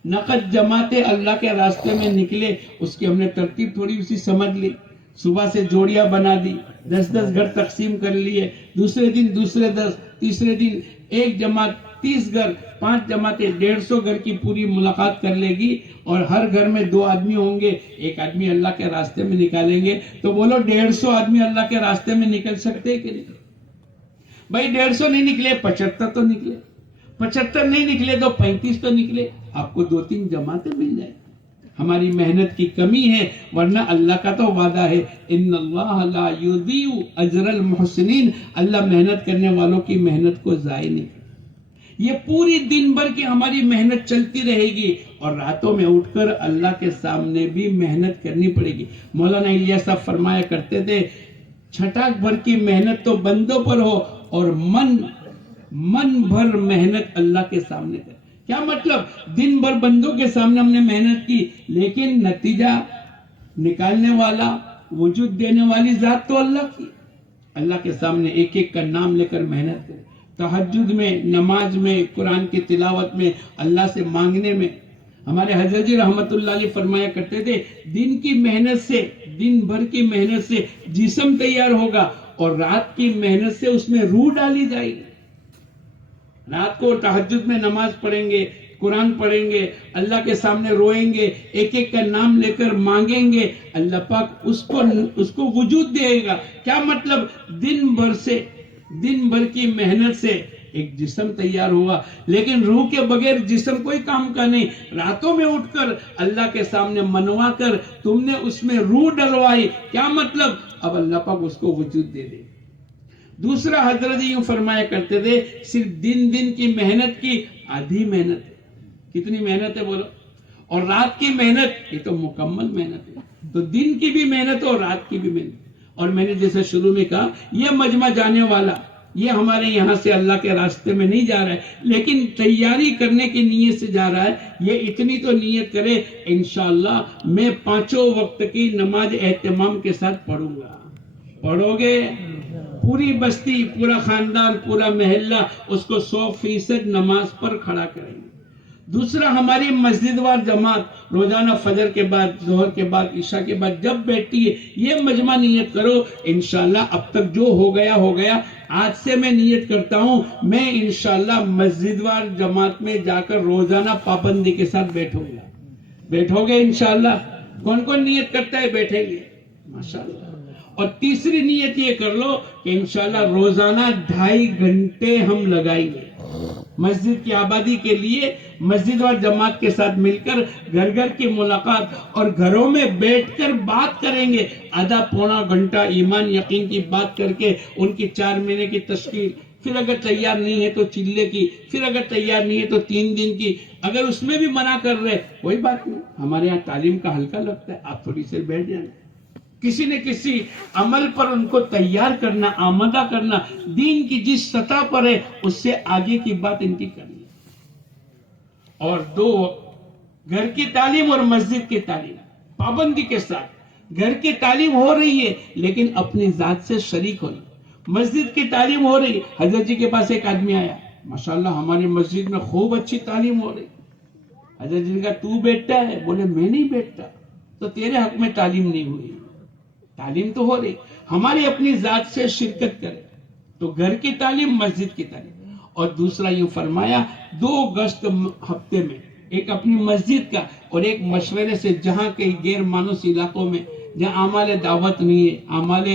نقد جماعتیں اللہ کے راستے میں نکلے، اس کی ہم نے ترتیب تھوڑی سی سمجھ لی. صبح سے جوڑیاں بنا دی، 10 گھر تقسیم کر لیے، دوسرے دن دوسرے 10، تیسرے دن ایک جماعت 30 گھر، 5 جماعتیں 150 گھر کی پوری ملاقات کر لے گی، اور ہر گھر میں 2 آدمی ہوں گے، 1 آدمی اللہ کے راستے میں نکالیں گے. تو بولو 150 آدمی اللہ کے راستے میں نکل سکتے کہ نہیں؟ بھائی 150 نہیں نکلے 75 تو نکلے، 75 نہیں نکلے تو 35 تو نکلے، آپ کو 2-3 جماعتیں مل جائیں. ہماری محنت کی کمی ہے، ورنہ اللہ کا تو وعدہ ہے ان اللہ لا یضیع اجر المحسنین، اللہ محنت کرنے والوں کی محنت کو ضائع نہیں کرتا. یہ پوری دن بھر کی ہماری محنت چلتی رہے گی، اور راتوں میں اٹھ کر اللہ کے سامنے بھی محنت کرنی پڑے گی. مولانا الیاس صاحب فرمایا کرتے تھے چھٹاک بھر کی محنت تو بندوں پر ہو، اور من بھر محنت اللہ کے سامنے کر. کیا مطلب؟ دن بھر بندوں کے سامنے ہم نے محنت کی، لیکن نتیجہ نکالنے والا، وجود دینے والی ذات تو اللہ کی. اللہ کے سامنے ایک ایک کا نام لے کر محنت کرے، تہجد میں، نماز میں، قرآن کی تلاوت میں، اللہ سے مانگنے میں. ہمارے حضرت جی رحمت اللہ علیہ فرمایا کرتے تھے دن کی محنت سے، دن بھر کی محنت سے جسم تیار ہوگا، اور رات کی محنت سے اس میں روح ڈالی جائے گی. رات کو تہجد میں نماز پڑھیں گے، قرآن پڑھیں گے، اللہ کے سامنے روئیں گے، ایک ایک کا نام لے کر مانگیں گے، اللہ پاک اس کو وجود دے گا. کیا مطلب؟ دن بھر کی محنت سے ایک جسم تیار ہوا، لیکن روح کے بغیر جسم کوئی کام کا نہیں. راتوں میں اٹھ کر اللہ کے سامنے منوا کر تم نے اس میں روح ڈلوائی. کیا مطلب؟ اب اللہ پاک اس کو وجود دے دے. دوسرا حضرت یوں فرمایا کرتے تھے صرف دن کی محنت کی آدھی محنت ہے. کتنی محنت ہے بولو؟ اور رات کی محنت یہ تو مکمل محنت ہے. تو دن کی بھی محنت اور رات کی بھی محنت. اور میں نے جیسے شروع میں کہا یہ مجمع جانے والا، یہ ہمارے یہاں سے اللہ کے راستے میں نہیں جا رہا ہے، لیکن تیاری کرنے کی نیت سے جا رہا ہے. یہ اتنی تو نیت کرے انشاءاللہ میں 5 وقت کی نماز اہتمام کے ساتھ پڑھوں گا. پڑھو گے؟ پوری بستی، پورا خاندان، پورا محلہ اس کو 100% نماز پر کھڑا کریں گے. دوسرا ہماری مسجد وار جماعت روزانہ فجر کے بعد، ظہر کے بعد، عشاء کے بعد جب بیٹھتی ہے، یہ مجمع نیت کرو انشاءاللہ اب تک جو ہو گیا ہو گیا، آج سے میں نیت کرتا ہوں میں انشاءاللہ مسجد وار جماعت میں جا کر روزانہ پابندی کے ساتھ بیٹھوں گا۔ بیٹھو گے انشاءاللہ؟ کون کون نیت کرتا ہے بیٹھیں گے؟ ماشاءاللہ۔ اور تیسری نیت یہ کر لو کہ انشاءاللہ روزانہ 2.5 گھنٹے ہم لگائیں گے مسجد کی آبادی کے لیے، مسجد اور جماعت کے ساتھ مل کر گھر گھر کی ملاقات اور گھروں میں بیٹھ کر بات کریں گے، آدھا پونا گھنٹہ ایمان یقین کی بات کر کے ان کی 4 مہینے کی تشکیل، پھر اگر تیار نہیں ہے تو چلے کی، پھر اگر تیار نہیں ہے تو 3 دن کی، اگر اس میں بھی منع کر رہے کوئی بات نہیں، ہمارے یہاں تعلیم کا حلقہ لگتا ہے، آپ تھوڑی سے بیٹھ جائیں، کسی نہ کسی عمل پر ان کو تیار کرنا، آمادہ کرنا، دین کی جس سطح پر ہے اس سے آگے کی بات ان کی کرنی۔ اور 2 گھر کی تعلیم اور مسجد کی تعلیم پابندی کے ساتھ، گھر کی تعلیم ہو رہی ہے لیکن اپنی ذات سے شریک ہوئی، مسجد کی تعلیم ہو رہی۔ حضرت جی کے پاس ایک آدمی آیا، ماشاءاللہ ہماری مسجد میں خوب اچھی تعلیم ہو رہی، حضرت جی نے کہا تو بیٹھتا ہے؟ بولے میں نہیں بیٹھتا، تو تیرے حق میں تعلیم نہیں ہوئی، تعلیم تو ہو رہی، ہماری اپنی ذات سے شرکت کرے، تو گھر کی تعلیم، مسجد کی تعلیم۔ اور دوسرا یوں فرمایا 2 گشت ہفتے میں، ایک اپنی مسجد کا اور ایک مشورے سے، جہاں کئی غیر مانوس علاقوں میں جہاں اعمال دعوت نہیں ہے، اعمال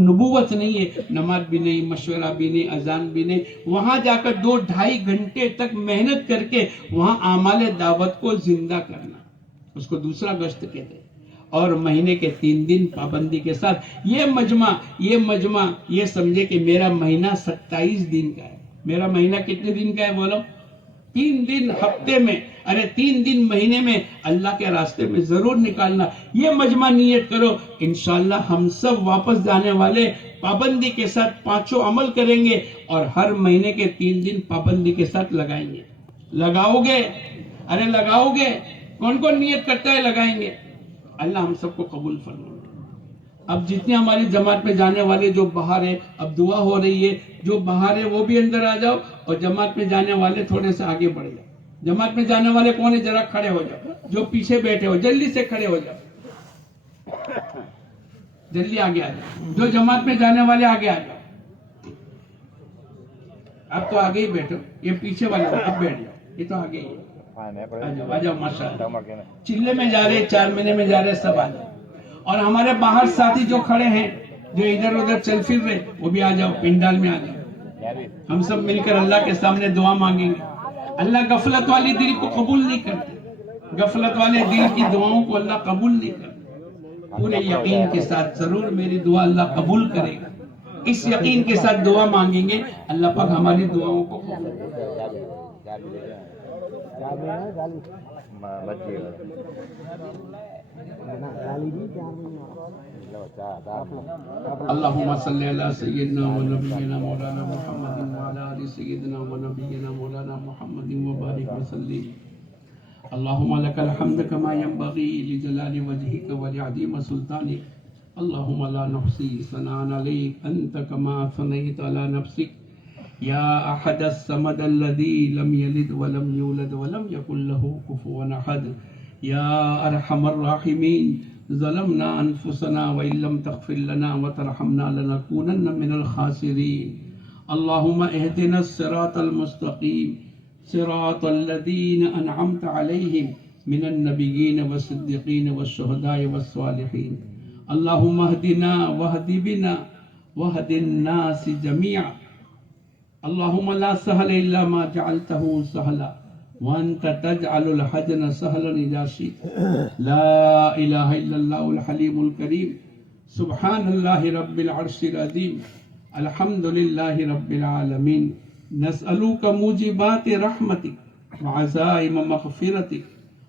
نبوت نہیں ہے، نماز بھی نہیں، مشورہ بھی نہیں، اذان بھی نہیں، وہاں جا کر 2-2.5 گھنٹے تک محنت کر کے وہاں اعمال دعوت کو زندہ کرنا، اس کو دوسرا گشت کہتے ہیں۔ اور مہینے کے 3 دن پابندی کے ساتھ یہ مجمع یہ سمجھے کہ میرا مہینہ 27 دن کا ہے۔ میرا مہینہ کتنے دن کا ہے بولو؟ 3 دن ہفتے میں، 3 دن مہینے میں اللہ کے راستے میں ضرور نکالنا۔ یہ مجمع نیت کرو انشاءاللہ ہم سب واپس جانے والے پابندی کے ساتھ 5 عمل کریں گے اور ہر مہینے کے 3 دن پابندی کے ساتھ لگائیں گے۔ لگاؤ گے؟ لگاؤ گے؟ کون کون نیت کرتا ہے لگائیں گے؟ اللہ ہم سب کو قبول فرمائے۔ اب جتنے ہماری جماعت میں جانے والے جو باہر ہے، اب دعا ہو رہی ہے، جو باہر ہے وہ بھی اندر آ جاؤ اور جماعت میں جانے والے تھوڑے سے آگے بڑھ جاؤ۔ جماعت میں جانے والے کون ہے؟ ذرا کھڑے ہو جاؤ، جو پیچھے بیٹھے ہو جلدی سے کھڑے ہو جاؤ، جلدی آگے آ جاؤ، جو جماعت میں جانے والے آگے آ جاؤ۔ اب تو آگے ہی بیٹھو، یہ پیچھے والے اب بیٹھ جاؤ، یہ تو آگے ہی ہے، آ جاؤ ماشاءاللہ۔ چلے میں جا رہے، 4 مہینے میں جا رہے، سب آ جاؤ۔ اور ہمارے باہر ساتھی جو کھڑے ہیں، جو ادھر ادھر چل پھر رہے، وہ بھی آ جاؤ، پنڈال میں آ جاؤ، ہم سب مل کر اللہ کے سامنے دعا مانگیں گے۔ اللہ غفلت والی دل کو قبول نہیں کرتے، غفلت والے دل کی دعاؤں کو اللہ قبول نہیں کرتے۔ پورے یقین کے ساتھ ضرور میری دعا اللہ قبول کرے گا، اس یقین کے ساتھ دعا مانگیں گے، اللہ پاک ہماری دعاؤں کو قبول کرے گا۔ اللہم صلی علی سیدنا و نبینا مولانا محمد وعلی آل سیدنا و نبینا مولانا محمد وبارک وسلم۔ اللہم لک الحمد کما ینبغی لجلال وجہک ولعظیم سلطانک، اللہم لا نحصی ثناء علیک انت کما ثنیت علی نفسک، یا احد الصمد الذی لم یلد ولم یولد ولم یکن له کفوا احد، یا ارحم الراحمین، ظلمنا انفسنا وان لم تغفر لنا وترحمنا لنکونن من الخاسرین، اللہم اہدنا الصراط المستقیم، صراط الذین انعمت علیہم من النبیین والصدیقین والشہداء والصالحین، اللہم اہدنا واہد بنا واہد الناس جميعا، اللہم لا سہل الا ما جعلتہ سہلا وانت تجعل الحزن سہلا اذا شئت، لا الہ الا اللہ الحلیم الکریم، سبحان اللہ رب العرش العظیم، الحمد للہ رب العالمین، نسألوک موجبات رحمتک وعزائم مغفرتک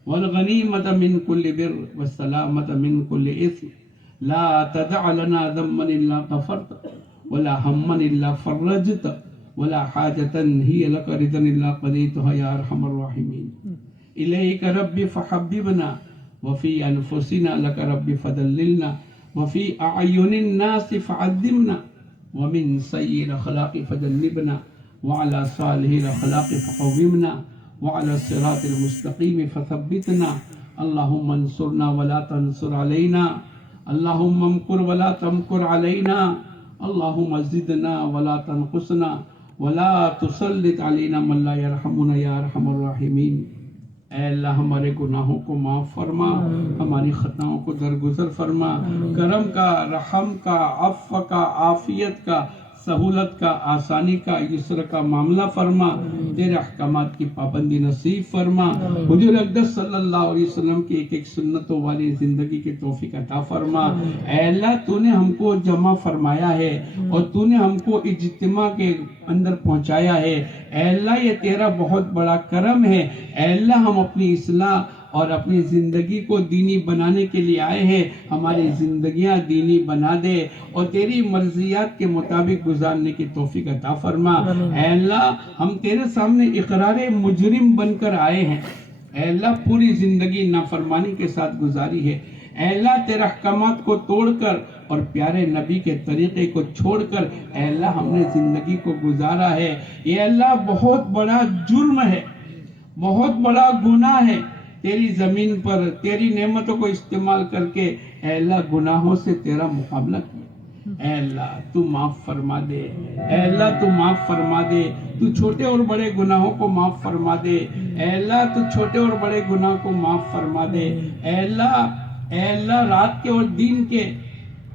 والغنیمت من کل بر والسلامت من کل اثم، لا تدع لنا ذنبا الا غفرت ولا ہما الا فرجت ولا حاجة هي لك رضا الا قضيتها يا ارحم الراحمين، اليك ربي فحببنا وفي انفسنا لك ربي فدللنا وفي اعين الناس فعظمنا ومن سيء الاخلاق فجنبنا وعلى صالح الاخلاق فقومنا وعلى الصراط المستقيم فثبتنا اللهم انصرنا ولا تنصر علينا اللهم امكر ولا تمكر علينا اللهم زدنا ولا تنقصنا ولا تسلط علينا من لا يرحمنا يا ارحم الراحمین۔ اے اللہ ہمارے گناہوں کو معاف فرما، ہماری خطاؤں کو درگزر فرما، کرم کا، رحم کا، عفو کا، عافیت کا، سہولت کا، آسانی کا، یسر کا معاملہ فرما، تیرے احکامات کی پابندی نصیب فرما، حضور اقدس صلی اللہ علیہ وسلم کی ایک ایک سنتوں والی زندگی کی توفیق عطا فرما۔ اے اللہ تو نے ہم کو جمع فرمایا ہے اور تو نے ہم کو اجتماع کے اندر پہنچایا ہے، اے اللہ یہ تیرا بہت بڑا کرم ہے۔ اے اللہ ہم اپنی اصلاح اور اپنی زندگی کو دینی بنانے کے لیے آئے ہیں، ہماری زندگیاں دینی بنا دے اور تیری مرضیات کے مطابق گزارنے کی توفیق عطا فرما۔ اے اللہ ہم تیرے سامنے اقرار مجرم بن کر آئے ہیں، اے اللہ پوری زندگی نافرمانی کے ساتھ گزاری ہے، اے اللہ تیرے احکامات کو توڑ کر اور پیارے نبی کے طریقے کو چھوڑ کر اے اللہ ہم نے زندگی کو گزارا ہے۔ یہ اللہ بہت بڑا جرم ہے، بہت بڑا گناہ ہے، تیری زمین پر تیری نعمتوں کو استعمال کر کے اے اللہ گناہوں سے تیرا مقابلہ کیا۔ اے اللہ تو معاف فرما دے، اے اللہ تو معاف فرما دے، تو چھوٹے اور بڑے گناہوں کو معاف فرما دے، اے اللہ تو چھوٹے اور بڑے گناہ کو معاف فرما دے، اے اللہ رات کے اور دن کے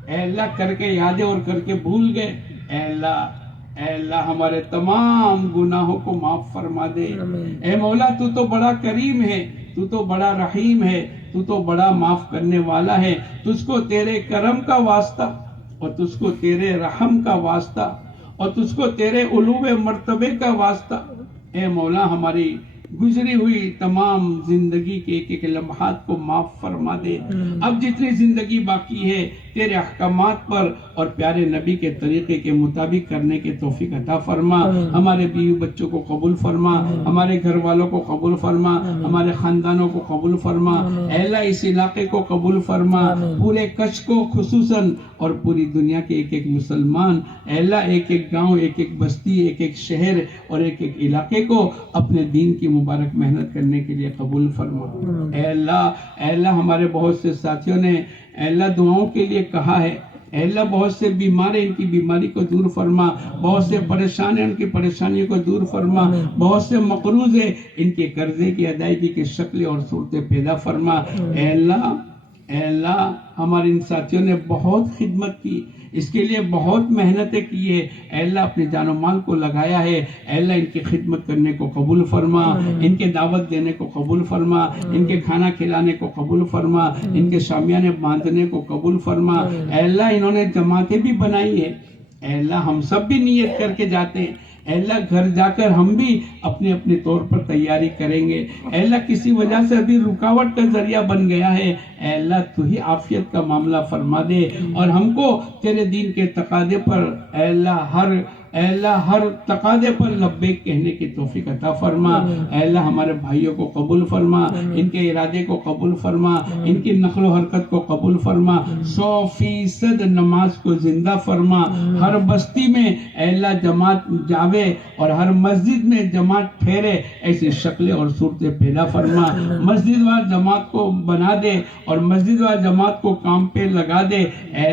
اے اللہ کر کے یادیں اور کر کے بھول گئے، اے اللہ ہمارے تمام گناہوں کو معاف فرما دے۔ اے مولا تو تو بڑا کریم ہے، تو تو بڑا رحیم ہے، تو تو بڑا معاف کرنے والا ہے، تجھ کو تیرے کرم کا واسطہ اور تجھ کو تیرے رحم کا واسطہ اور تجھ کو تیرے علو مرتبے کا واسطہ۔ اے مولا ہماری گزری ہوئی تمام زندگی کے ایک ایک لمحات کو معاف فرما دے۔ اب جتنی زندگی باقی ہے تیرے احکامات پر اور پیارے نبی کے طریقے کے مطابق کرنے کے توفیق عطا فرما، ہمارے بیوی بچوں کو قبول فرما، ہمارے گھر والوں کو قبول فرما، ہمارے خاندانوں کو قبول فرما، اے اللہ اس علاقے کو قبول فرما، پورے کچھ کو خصوصاً اور پوری دنیا کے ایک ایک مسلمان اے اللہ ایک ایک گاؤں، ایک ایک بستی، ایک ایک شہر اور ایک ایک علاقے کو اپنے دین کی مبارک محنت کرنے کے لیے قبول فرما۔ اے اللہ ہمارے بہت سے ساتھیوں نے اے اللہ دعاؤں کے لیے کہا ہے، اے اللہ بہت سے بیمار ہیں ان کی بیماری کو دور فرما، بہت سے پریشان ہیں ان کی پریشانیوں کو دور فرما، بہت سے مقروض ہیں ان کے قرضے کی ادائیگی کی شکلیں اور صورتیں پیدا فرما۔ اے اللہ ہمارے ان ساتھیوں نے بہت خدمت کی، اس کے لیے بہت محنتیں کی ہے، اے اللہ اپنی جان و مال کو لگایا ہے، اے اللہ ان کی خدمت کرنے کو قبول فرما، ان کے دعوت دینے کو قبول فرما، ان کے کھانا کھلانے کو قبول فرما، ان کے شامیانے باندھنے کو قبول فرما۔ اے اللہ انہوں نے جماعتیں بھی بنائی ہے، اے اللہ ہم سب بھی نیت کر کے جاتے ہیں، اے اللہ گھر جا کر ہم بھی اپنے اپنے طور پر تیاری کریں گے، اے اللہ کسی وجہ سے ابھی رکاوٹ کا ذریعہ بن گیا ہے، اے اللہ تو ہی عافیت کا معاملہ فرما دے اور ہم کو تیرے دین کے تقاضے پر اے اللہ ہر تقاضے پر لبیک کہنے کی توفیق عطا فرما۔ اے اللہ ہمارے بھائیوں کو قبول فرما، ان کے ارادے کو قبول فرما، ان کی نقل و حرکت کو قبول فرما، 100% نماز کو زندہ فرما، ہر بستی میں اے اللہ جماعت جاوے اور ہر مسجد میں جماعت ٹھہرے، ایسی شکلیں اور صورتیں پیدا فرما، مسجد وار جماعت کو بنا دے اور مسجد وار جماعت کو کام پہ لگا دے۔ اے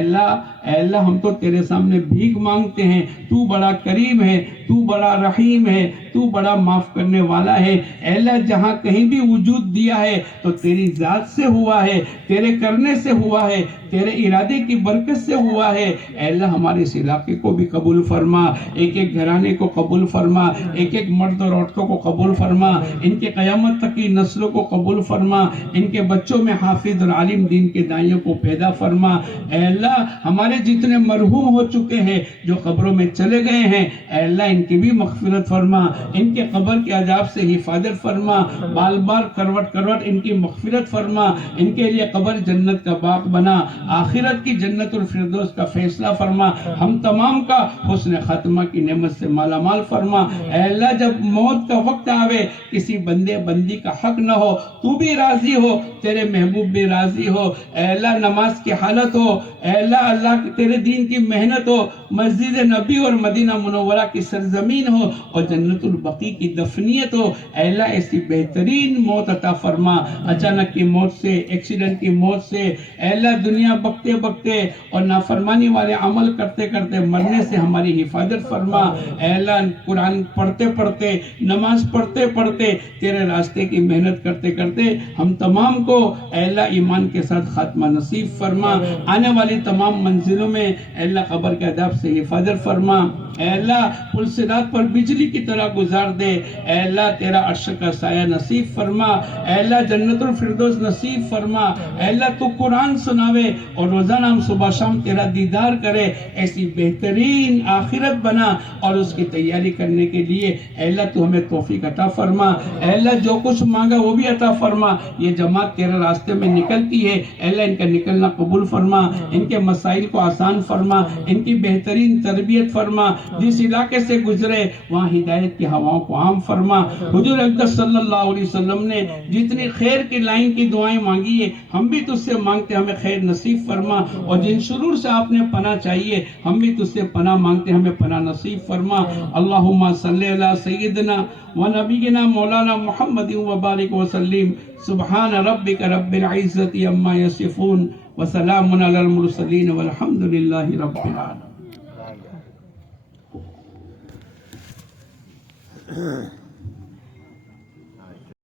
اللہ ہم تو تیرے سامنے بھیک مانگتے ہیں، تو بڑا کریم ہے، تو بڑا رحیم ہے، تو بڑا معاف کرنے والا ہے۔ اے اللہ جہاں کہیں بھی وجود دیا ہے تو تیری ذات سے ہوا ہے، تیرے کرنے سے ہوا ہے، تیرے ارادے کی برکت سے ہوا ہے۔ اے اللہ ہمارے اس علاقے کو بھی قبول فرما، ایک ایک گھرانے کو قبول فرما، ایک ایک مرد اور عورتوں کو قبول فرما، ان کے قیامت تک کی نسلوں کو قبول فرما، ان کے بچوں میں حافظ اور عالم دین کے دائیوں کو پیدا فرما۔ اے اللہ ہمارے جتنے مرحوم ہو چکے ہیں جو قبروں میں چلے گئے ہیں، اے اللہ ان کی بھی مغفرت فرما، ان کے قبر کے عذاب سے حفاظت فرما، بال بار کروٹ کروٹ ان کی مغفرت فرما، ان کے لیے قبر جنت کا باغ بنا، آخرت کی جنت الفردوس کا فیصلہ فرما، ہم تمام کا حسن خاتمہ کی نعمت سے مالا مال فرما۔ اے اللہ جب موت کا وقت آوے کسی بندے بندی کا حق نہ ہو، تو بھی راضی ہو، تیرے محبوب بھی راضی ہو، اے اللہ نماز کی حالت ہو، اے اللہ تیرے دین کی محنت ہو، مسجد نبی اور مدینہ منورہ کی سرزمین سرزمین ہو اور جنت البقیع کی دفنیت ہو. اے اللہ ایسی بہترین موت عطا فرما، اچانک کی موت سے، ایکسیڈنٹ کی موت سے. اے اللہ دنیا بکتے بکتے اور نافرمانی والے عمل کرتے کرتے مرنے سے ہماری حفاظت فرما. اے اللہ قرآن پڑھتے پڑھتے، نماز پڑھتے پڑھتے، تیرے راستے کی محنت کرتے کرتے ہم تمام کو اے اللہ ایمان کے ساتھ خاتمہ نصیب فرما. آنے والی تمام منزلوں میں اے اللہ قبر کے عذاب سے حفاظت فرما. اے اللہ پل صراط پر بجلی کی طرح گزار دے. اے اللہ تیرا عرش کا سایہ نصیب فرما. اے اللہ جنت الفردوس نصیب فرما. اے اللہ تو قرآن سناوے اور روزانہ ہم صبح شام تیرا دیدار کرے. ایسی بہترین آخرت بنا اور اس کی تیاری کرنے کے لیے اے اللہ تو ہمیں توفیق عطا فرما. اے اللہ جو کچھ مانگا وہ بھی عطا فرما. یہ جماعت تیرے راستے میں نکلتی ہے، اے اللہ ان کا نکلنا قبول فرما، ان کے مسائل کو آسان فرما، ان کی بہترین تربیت فرما. جس علاقے سے گزرے وہاں ہدایت کی ہواؤں کو عام فرما. حضور اقدس صلی اللہ علیہ وسلم نے جتنی خیر کی لائن کی دعائیں مانگی ہے ہم بھی تجھ سے مانگتے، ہمیں خیر نصیب فرما. اور جن شرور سے آپ نے پناہ چاہیے ہم بھی تجھ سے پناہ مانگتے، ہمیں پناہ نصیب فرما. اللہم صلی علی سیدنا و نبینا مولانا محمد و بارک وسلم. سبحان ربک رب العزت عما یصفون وسلام علی المرسلین والحمد للہ رب العالمین.